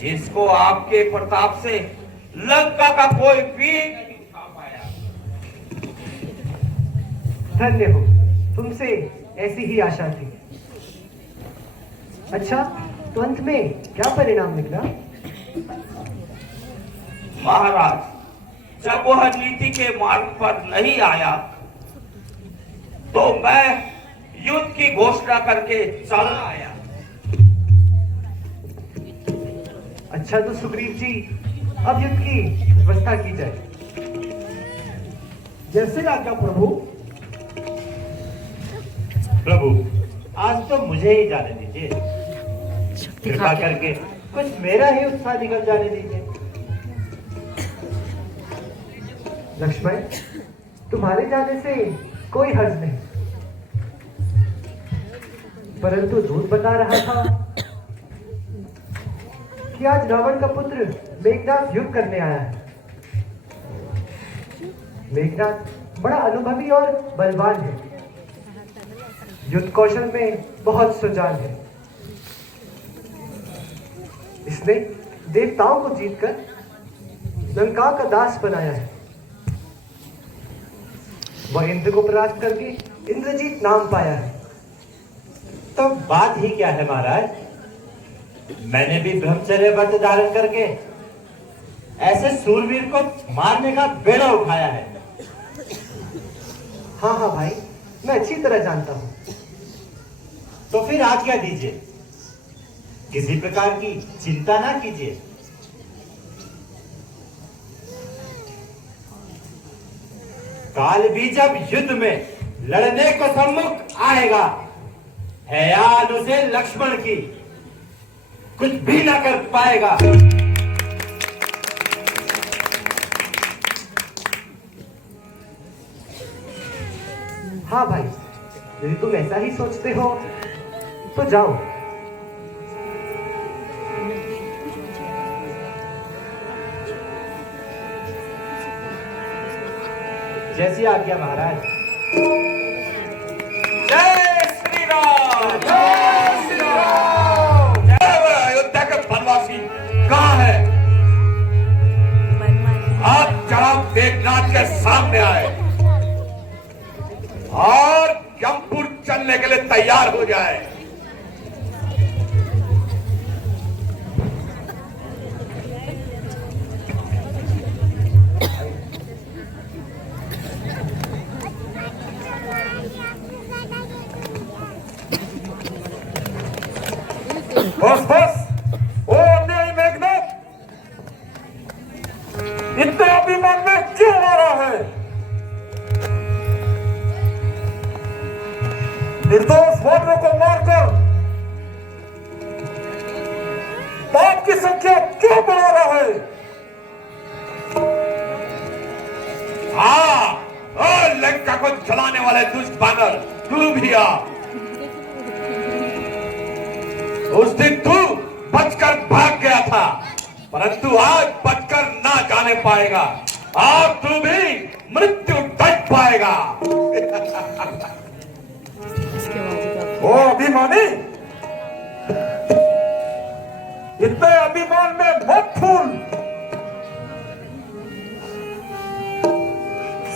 जिसको आपके प्रताप से लंका का कोई वीर नहीं उठा पाया। धन्य हो, तुमसे ऐसी ही आशा थी। अच्छा, तो अंत में क्या परिणाम निकला? महाराज, जब वह नीति के मार्ग पर नहीं आया, तो मैं युद्ध की घोषणा करके चला आया। अच्छा, तो सुग्रीव जी, अब युद्ध की व्यवस्था की जाए। जैसे आज्ञा प्रभु। प्रभु, आज तो मुझे ही जाने दीजिए, कृपा करके कुछ मेरा ही उत्साह निकल जाने दीजिए। लक्ष्मण, तुम्हारे जाने से कोई हर्ज नहीं, परंतु दूत बता रहा था कि आज रावण का पुत्र मेघनाद युद्ध करने आया है। मेघनाद बड़ा अनुभवी और बलवान है, युद्ध कौशल में बहुत सुजान है। इसने देवताओं को जीतकर लंका का दास बनाया है। वह इंद्र को परास्त करके इंद्रजीत नाम पाया है। तो बात ही क्या है महाराज, मैंने भी ब्रह्मचर्य व्रत धारण करके ऐसे सूरवीर को मारने का बेड़ा उठाया है। हाँ हाँ भाई, मैं अच्छी तरह जानता हूँ। तो फिर आज्ञा दीजिए, किसी प्रकार की चिंता ना कीजिए। काल भी जब युद्ध में लड़ने को सम्मुख आएगा, हैयान उसे लक्ष्मण की कुछ भी ना कर पाएगा। हाँ भाई, यदि तुम ऐसा ही सोचते हो तो जाओ। जैसी आज्ञा महाराज। जय श्री राम, जय श्री राम। जय अयोध्या के वनवासी कहाँ है? आप जनाब मेघनाद के सामने आए और यमपुर चलने के लिए तैयार हो जाए। बस बस, ओ अन्यायी मेघनाद, इतने अभिमान में क्यों आ रहा है? निर्दोष वानरों को मारकर पाप की संख्या क्यों बढ़ा रहा है? हाँ, और लंका को जलाने वाले दुष्ट बानर तू भी आ। उस दिन तू बचकर भाग गया था, परंतु आज बचकर ना जाने पाएगा। आज तू भी मृत्यु डट पाएगा। ओ अभिमानी, इतने अभिमान में मत फूल।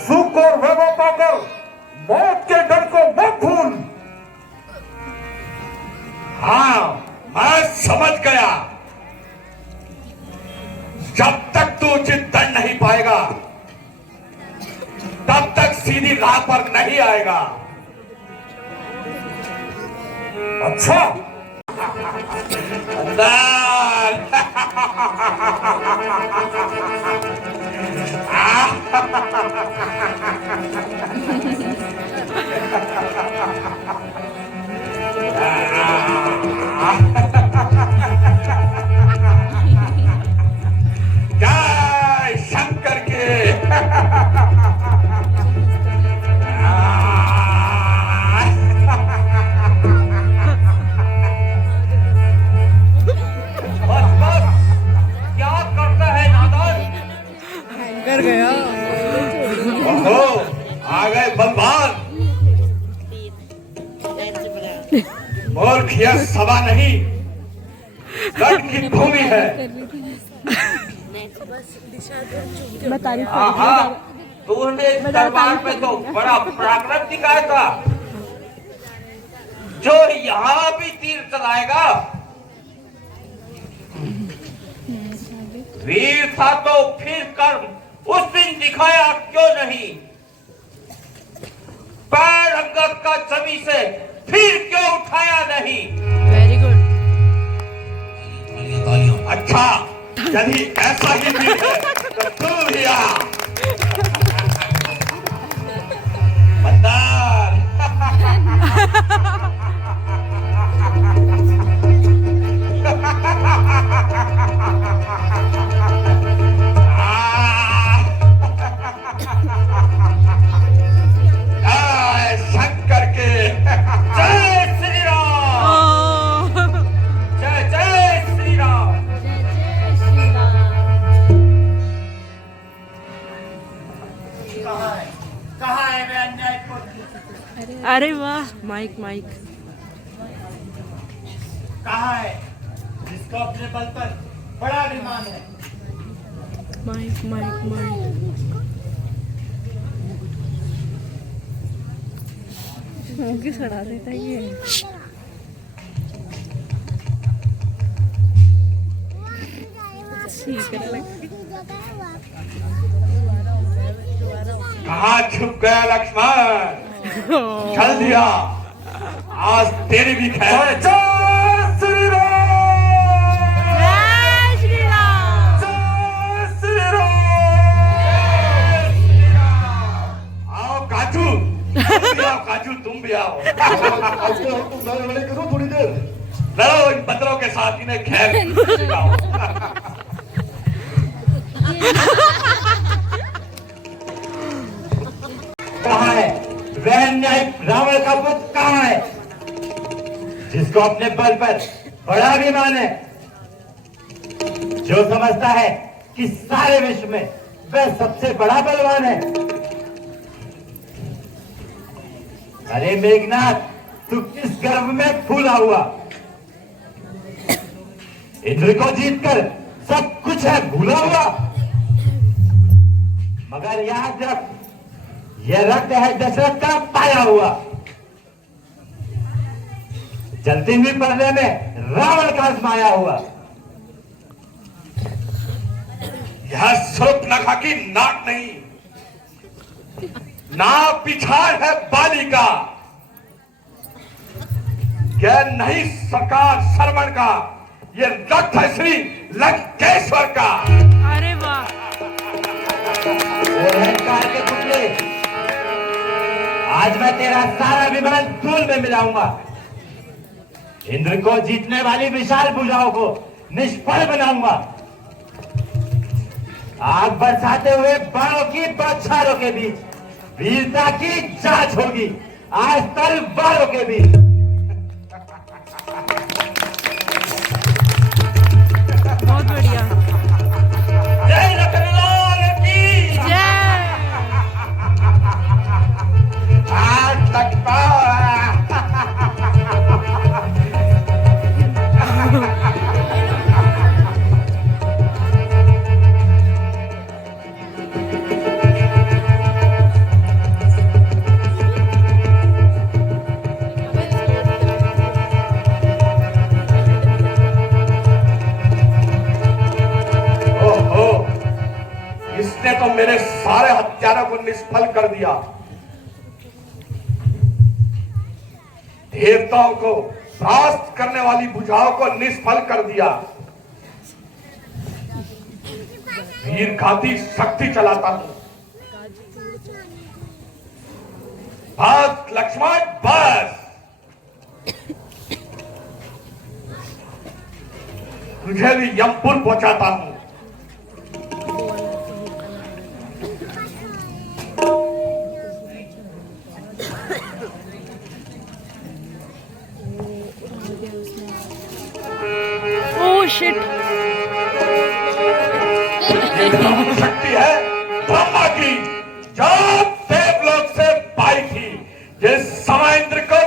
सुख और वैभव पाकर मौत के डर को मत भूल। हाँ, मैं समझ गया। जब तक तू उचित दंड नहीं पाएगा, तब तक सीधी राह पर नहीं आएगा। अच्छा, अंदर। जय शंकर के। बस बस, क्या करता है नादान? कर गया। ओहो, आ गए बलवान। मूर्ख, यह सभा नहीं, गढ़ की भूमि है। आहा, तूने दरबार में तो बड़ा पराक्रम दिखाया था, जो यहाँ भी तीर चलाएगा। वीर था तो फिर कर्म उस दिन दिखाया क्यों नहीं? पैर अंगद का जमी से फिर क्यों उठाया नहीं? Very good. अच्छा, यदि ऐसा ही वीर है तो तू भी आ। बंदर। अरे वाह, माइक माइक। कहाँ है जिसको अपने बल पर बड़ा अभिमान है? Mic mic mic. मुंह की सड़ा देता है ये। सीकर लगती। कहाँ छुप गया लक्ष्मण? चल दिया, आज तेरी भी खैर। जय श्री राम। आओ काजू, तुम भी आओ काजू, तुम भी आओ। करो थोड़ी देर। लड़ो इन बंदरों के साथ, इन्हें खैर सिखाओ। कहाँ है वह न्याय रावण का पुत्र? कहाँ है जिसको अपने बल पर बड़ा अभिमान है, जो समझता है कि सारे विश्व में वह सबसे बड़ा बलवान है? अरे मेघनाथ, तू किस गर्व में फूला हुआ? इंद्र को जीतकर सब कुछ है भूला हुआ। मगर याद रख, यह रक्त है दशरथ का पाया हुआ। जलती हुई पर्दे में रावण का आजमाया हुआ। यह शूर्पणखा की नाक नहीं, नाक पिछाड़ है बाली का। यह नहीं सरकार श्रवण का, यह रक्त है श्री लंकेश्वर का। अरे वाह। अहंकार के पुतले, आज मैं तेरा सारा विमान धूल में मिलाऊंगा। इंद्र को जीतने वाली विशाल भुजाओं को निष्फल बनाऊंगा। आग बरसाते हुए बाणों की बौछारों के बीच वीरता की जांच होगी, आज तलवारों के बीच। बहुत बढ़िया। जय लखनलाल की जय। आज लगता इसने तो मेरे सारे हत्यारों को निष्फल कर दिया। देवताओं को परास्त करने वाली भुजाओं को निष्फल कर दिया। वीरघाती शक्ति चलाता हूं। बस लक्ष्मण, बस तुझे भी यमपुर पहुंचाता हूं। Oh shit. शक्ति है ब्रह्मा की, जो देवलोक से पाई थी, जिस समय इंद्र को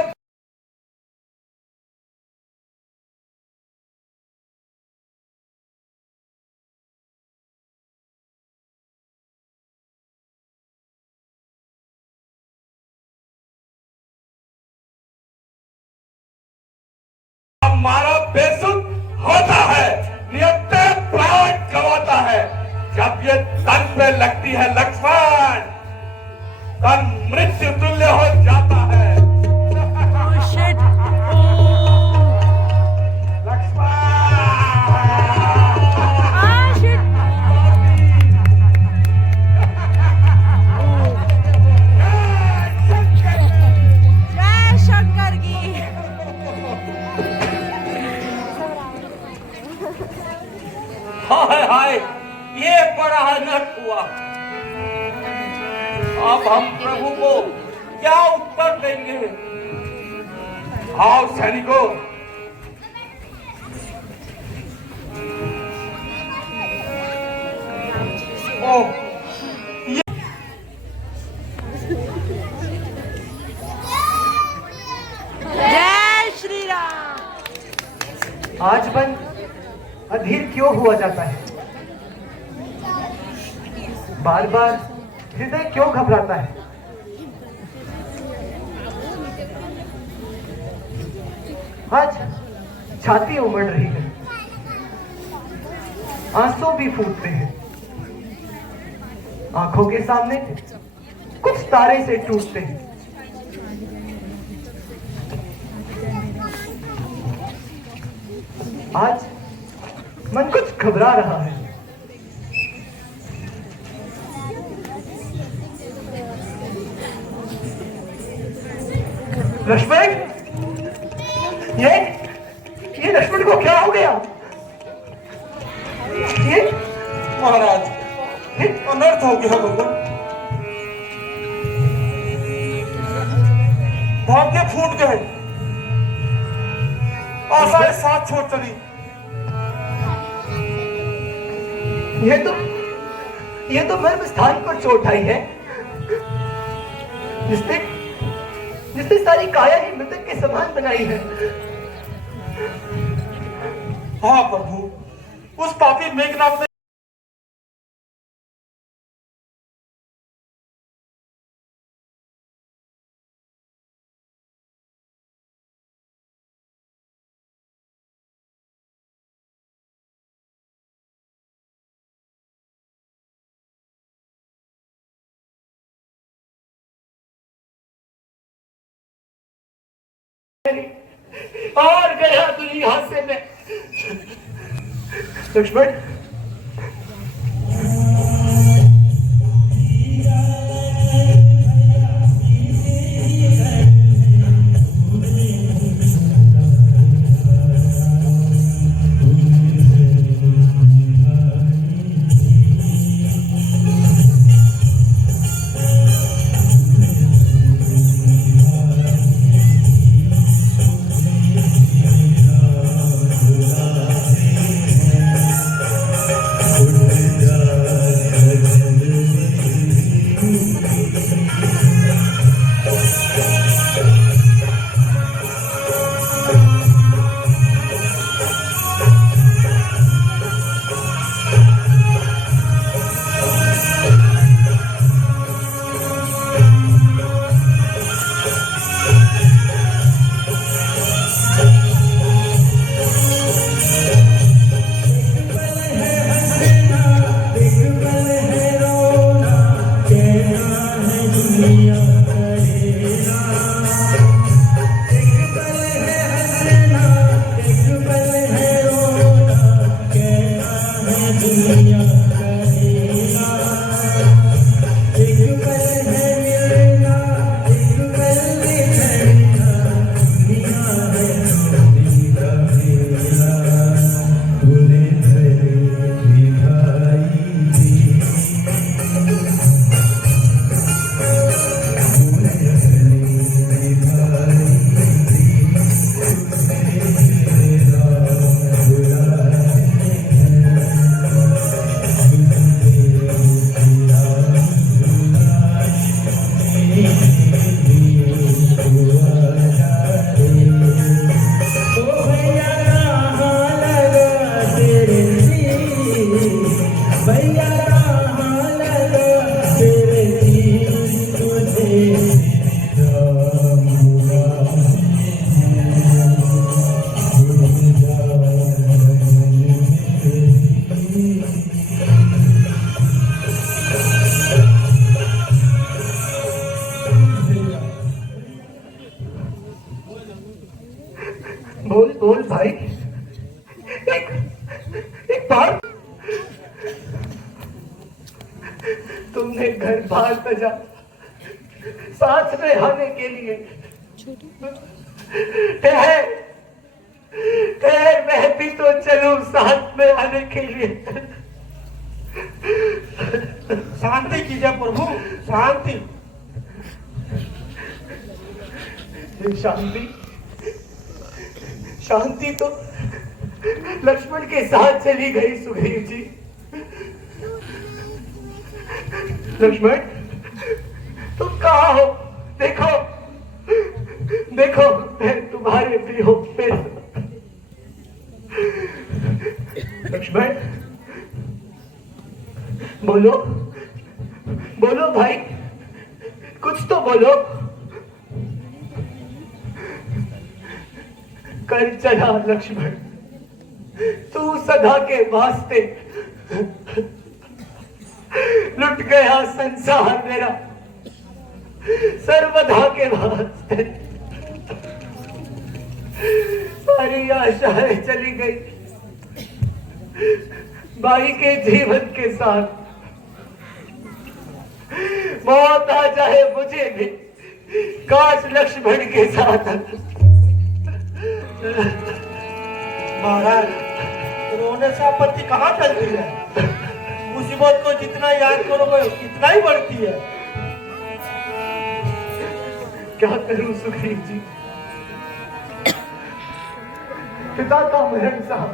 हमारा बेसुध होता है, नियत्ते प्राण गवाता है। जब ये तन पे लगती है लक्ष्मण, तन मृत्यु तुल्य हो जाता है। Oh shit. Oh. Lakshman, ah shit. जय शंकर की। हाय हाय, ये बड़ा अनर्थ हुआ। अब हम प्रभु को क्या उत्तर देंगे? आओ सैनिकों, आज मन अधीर क्यों हुआ जाता है? बार बार हृदय क्यों घबराता है? आज छाती उमड़ रही है, आंसू भी फूटते हैं, आंखों के सामने कुछ तारे से टूटते हैं। आज मन कुछ घबरा रहा है। लक्ष्मण, ये लक्ष्मण को क्या हो गया? ये महाराज अनर्थ हो गया भगवान, भाग्य फूट गए, आशाएं साथ छोड़ चली। ये तो मर्म स्थान पर चोट आई है, जिसने सारी काया ही मृतक के समान बनाई है। हाँ प्रभु, उस पापी मेघनाथ ने और गया दुनिया से मैं। लक्ष्मण, बोल भाई, एक बार तुमने घर बाहर सजा साथ में आने के लिए। ठहर, मैं भी तो चलूं साथ में आने के लिए। शांति कीजिए प्रभु, शांति। शांति तो लक्ष्मण के साथ चली गई सुग्रीव जी। लक्ष्मण, तुम कहाँ हो? देखो, मैं तुम्हारे वियोग पे बोलो, बोलो भाई, कुछ तो बोलो। कर चला लक्ष्मण तू सदा के वास्ते, लुट गया संसार मेरा सर्वदा के वास्ते। सारी आशाएं चली गई भाई के जीवन के साथ। मौत आ जाए मुझे भी, काश लक्ष्मण के साथ। महाराज, रोने से आपत्ति कहाँ टलती है? मुसीबत को जितना याद करोगे उतना ही बढ़ती है। क्या करूं सुग्रीव जी, पिता का मरण साहब,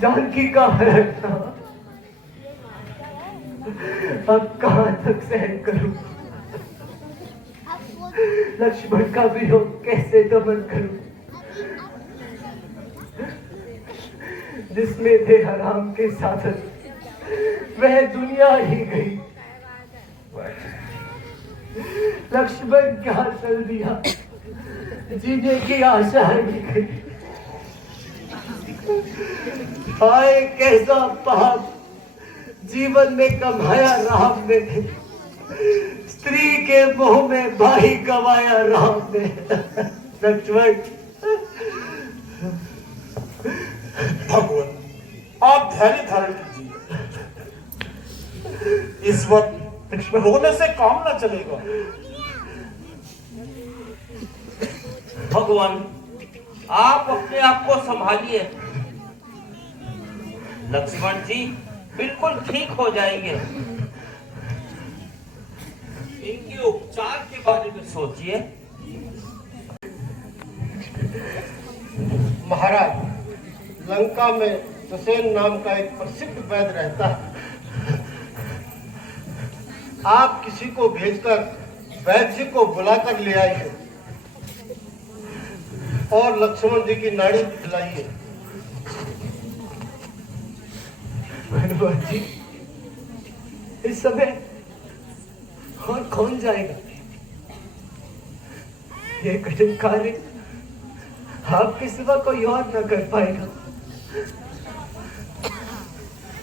जानकी का हरण साहब, अब कहां तक सहन करूं? लक्ष्मण का वियोग कैसे दमन करूं? जिसमें थे हराम के साधन वह दुनिया ही गई। लक्ष्मण क्या चल दिया, जीने की आशा ही गई। आए कैसा पाप जीवन में कमाया राम ने, स्त्री के मोह में भाई गवाया राम ने। लक्ष्मण, भगवान आप धैर्य धारण कीजिए। इस वक्त रोने से काम ना चलेगा। भगवान आप अपने आप को संभालिए, लक्ष्मण जी बिल्कुल ठीक हो जाएंगे। इनके उपचार के बारे में सोचिए। महाराज, लंका में सुसेन नाम का एक प्रसिद्ध वैद्य रहता है। आप किसी को भेजकर वैद्य को बुलाकर ले आइए और लक्ष्मण जी की नाड़ी दिखलाइए। हनुमान जी, इस समय और कौन जाएगा? ये कठिन कार्य आपके सिवा कोई और न कर पाएगा।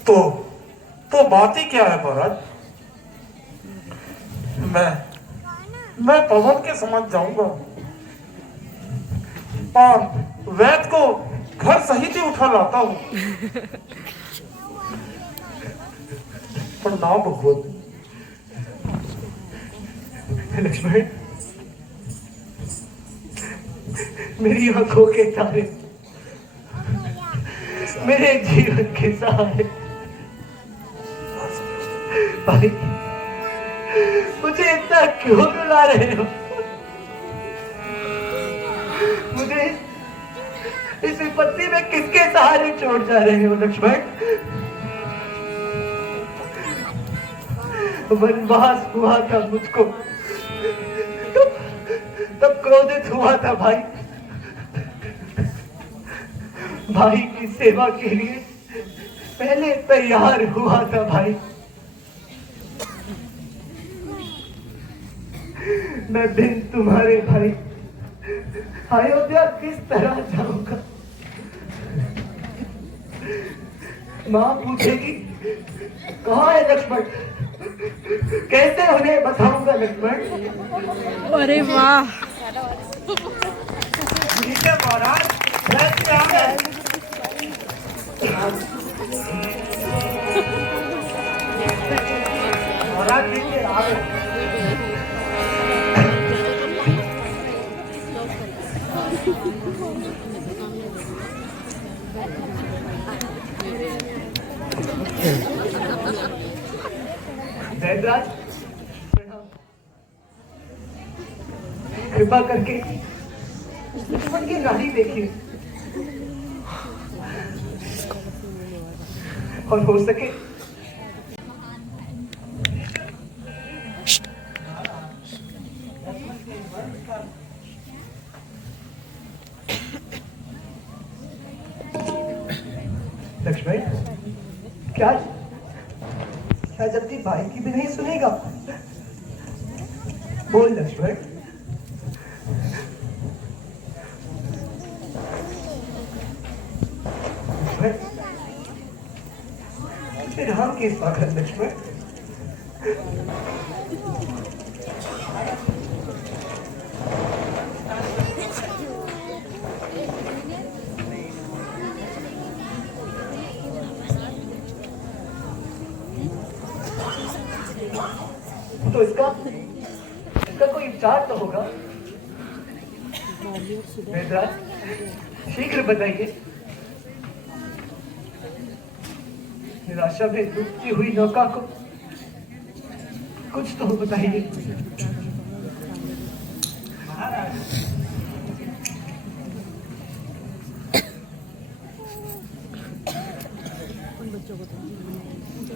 तो बात ही क्या है महाराज? मैं पवन के समझ जाऊंगा और वैद्य को घर सहित ही उठा लाता हूँ। प्रणाम भगवत। लक्ष्मण, मेरी आंखों के तारे, मेरे जीवन के सहारे, भाई मुझे इतना क्यों रुला रहे हो? मुझे इस विपत्ति में किसके सहारे छोड़ जा रहे हो लक्ष्मण? वनवास हुआ था मुझको, तब क्रोधित हुआ था भाई, भाई की सेवा के लिए पहले तैयार हुआ था भाई। मैं बिन तुम्हारे भाई अयोध्या किस तरह जाऊंगा? मां पूछेगी कहाँ है लक्ष्मण, कैसे उन्हें बताऊंगा लक्ष्मण? अरे वाह, ठीक है महाराज, वैद्य आ गए। महाराज ठीक है, आ गए। जयद्राज, कृपा करके लक्ष्मण की नाड़ी देखिए, और हो सके लक्ष्मण, क्या आज अपनी भाई की भी नहीं सुनेगा। बोल लक्ष्मण। फिर हम किस पागल लक्ष्मण? तो इसका कोई उपचार तो होगा। वैद्यराज शीघ्र बताइए। निराशा में डूबती हुई नौका को कुछ तो बताइए।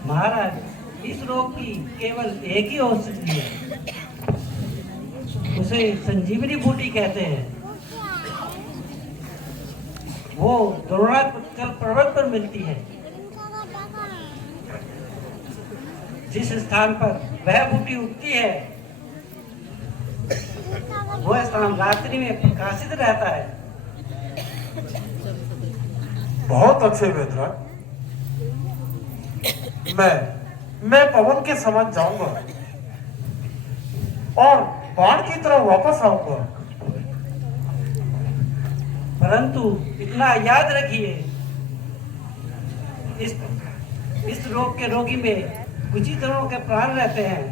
महाराज, इस रोग की केवल एक ही औषधि है, उसे संजीवनी बूटी कहते हैं। वो द्रोणाचल पर्वत पर मिलती है। जिस स्थान पर वह बूटी उगती है वह स्थान रात्रि में प्रकाशित रहता है। बहुत अच्छे वेदराज, मैं पवन के समान जाऊंगा और बाण की तरह वापस आऊंगा। परंतु इतना याद रखिए, इस रोग के रोगी में कुछ ही दिनों के प्राण रहते हैं।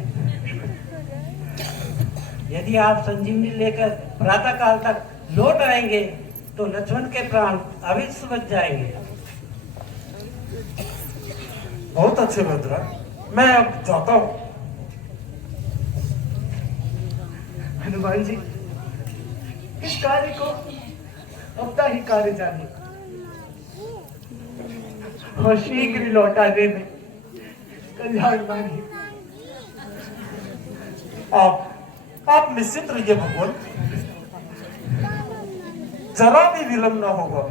यदि आप संजीवनी लेकर प्रातः काल तक लौट आएंगे तो लक्ष्मण के प्राण अवश्य बच जाएंगे। बहुत अच्छे वेदराज, मैं अब जाता हूँ। हनुमान जी, इस कार्य को अपना ही कार्य जानिए और शीघ्र लौटाने में कल्याण मानिए। आप निश्चित रहिए भगवान, जरा भी विलंब न होगा।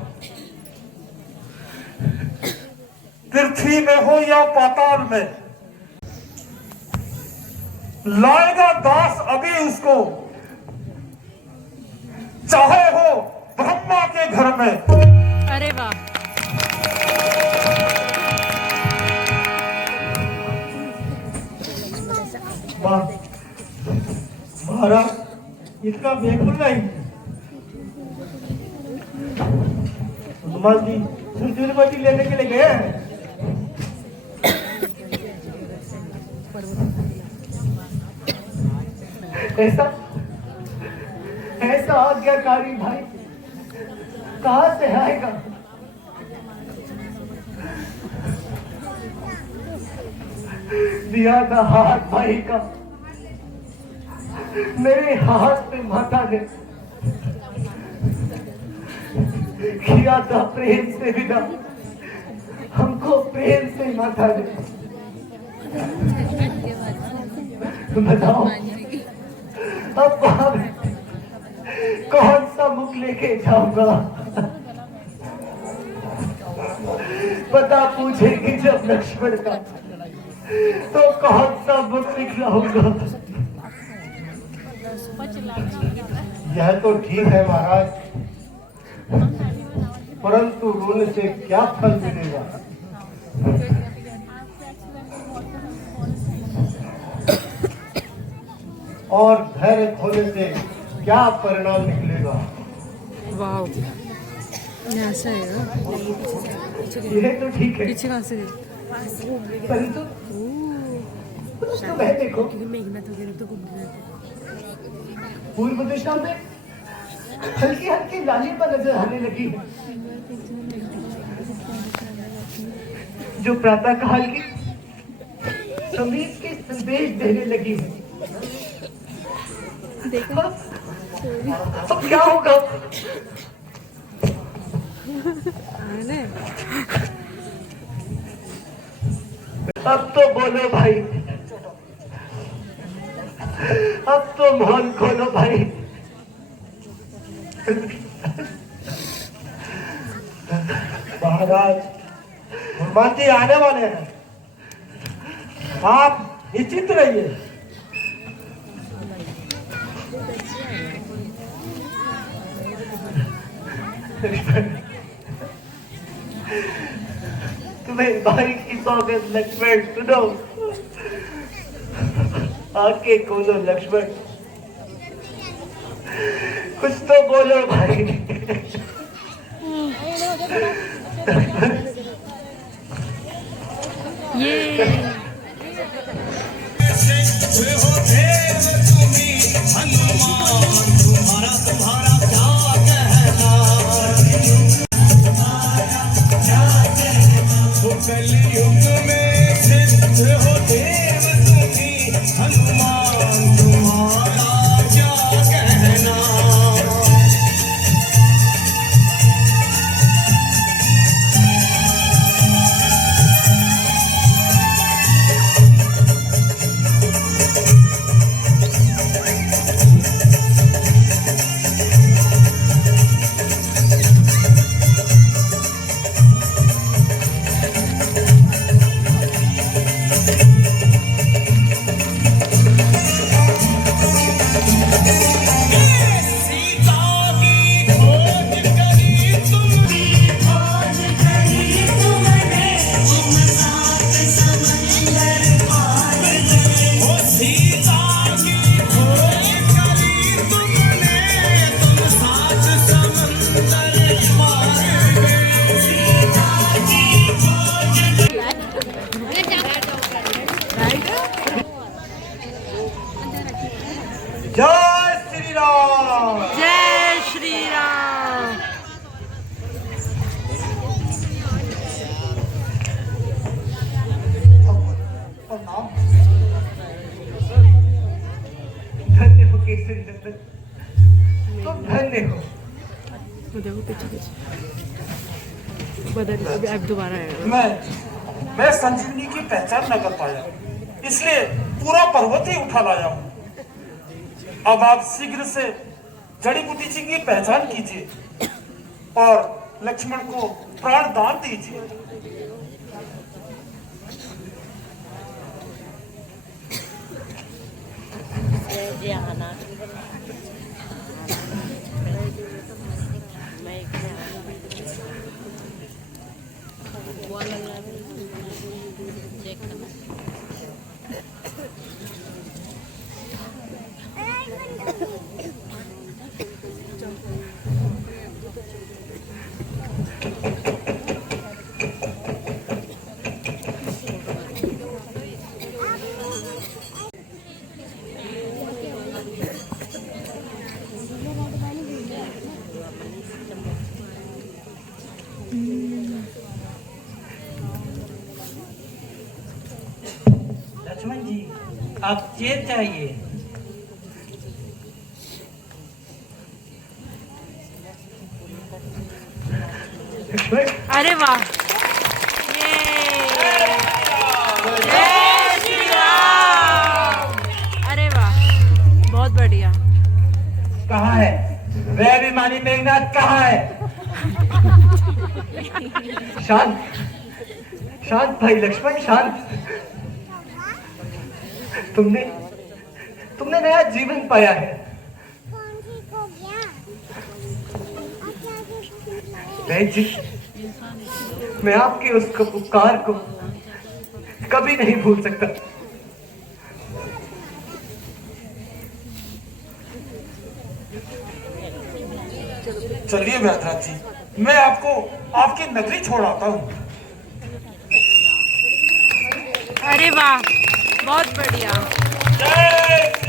पृथ्वी में हो या पाताल में, लाएगा दास अभी उसको, चाहे हो ब्रह्मा के घर में। अरे वाह। महाराज इतना बेकुल नहीं। हनुमान जी संजीवनी लेने के लिए गए हैं। ऐसा आज्ञाकारी भाई कहां से आएगा? दिया था हाथ भाई का, मेरे हाथ पे माता ने किया था प्रेम से विदा, हमको प्रेम से माता ने। बताओ अब वहां कौन सा मुख लेके जाऊंगा? पता पूछेगी जब लक्ष्मण का तो कौन सा मुख निकलाऊंगा? यह तो ठीक है महाराज, परंतु रोने से क्या फल मिलेगा? और धैर्य खोने से क्या परिणाम निकलेगा? वाह, ऐसा है। यह तो ठीक है, पीछे कहाँ से? परंतु तो वह देखो, क्योंकि मेघनाथ वगैरह तो घूम रहे थे। पूर्व दिशा में हल्की हल्की लालिमा नजर आने लगी है, जो प्रातः काल की समीप के संदेश देने लगी है। देखा अब क्या होगा? अब तो बोलो भाई, अब तो मौन खोलो भाई। महाराज हनुमान जी आने वाले हैं। आप निश्चिंत रहिए। तुम्हें भाई की सौगंध लक्ष्मण, सुनो। आके खोलो लक्ष्मण, कुछ तो बोलो भाई। जय श्री राम। जय श्री राम। धन्य हो केसरी नंदन, तुम धन्य हो। देखो पीछे पीछे बदल, अभी अब दोबारा आएगा। मैं संजीवनी की पहचान न कर पाया, इसलिए पूरा पर्वत ही उठा लाया हूँ। अब आप शीघ्र से जड़ी बूटी जी की पहचान कीजिए और लक्ष्मण को प्राण दान दीजिए। लक्ष्मण जी, आप चेत चाहिए। अरे वाह, जय श्री राम। अरे वाह, बहुत बढ़िया। कहाँ है वे अभिमानी मेघनाथ, कहाँ है? शांत शांत भाई लक्ष्मण, शांत। तुमने नया जीवन पाया है। मैं आपके उस उपकार को कभी नहीं भूल सकता। चलिए व्याधराज जी, मैं आपको आपकी नगरी छोड़ आता हूँ। अरे वाह, बहुत बढ़िया। जय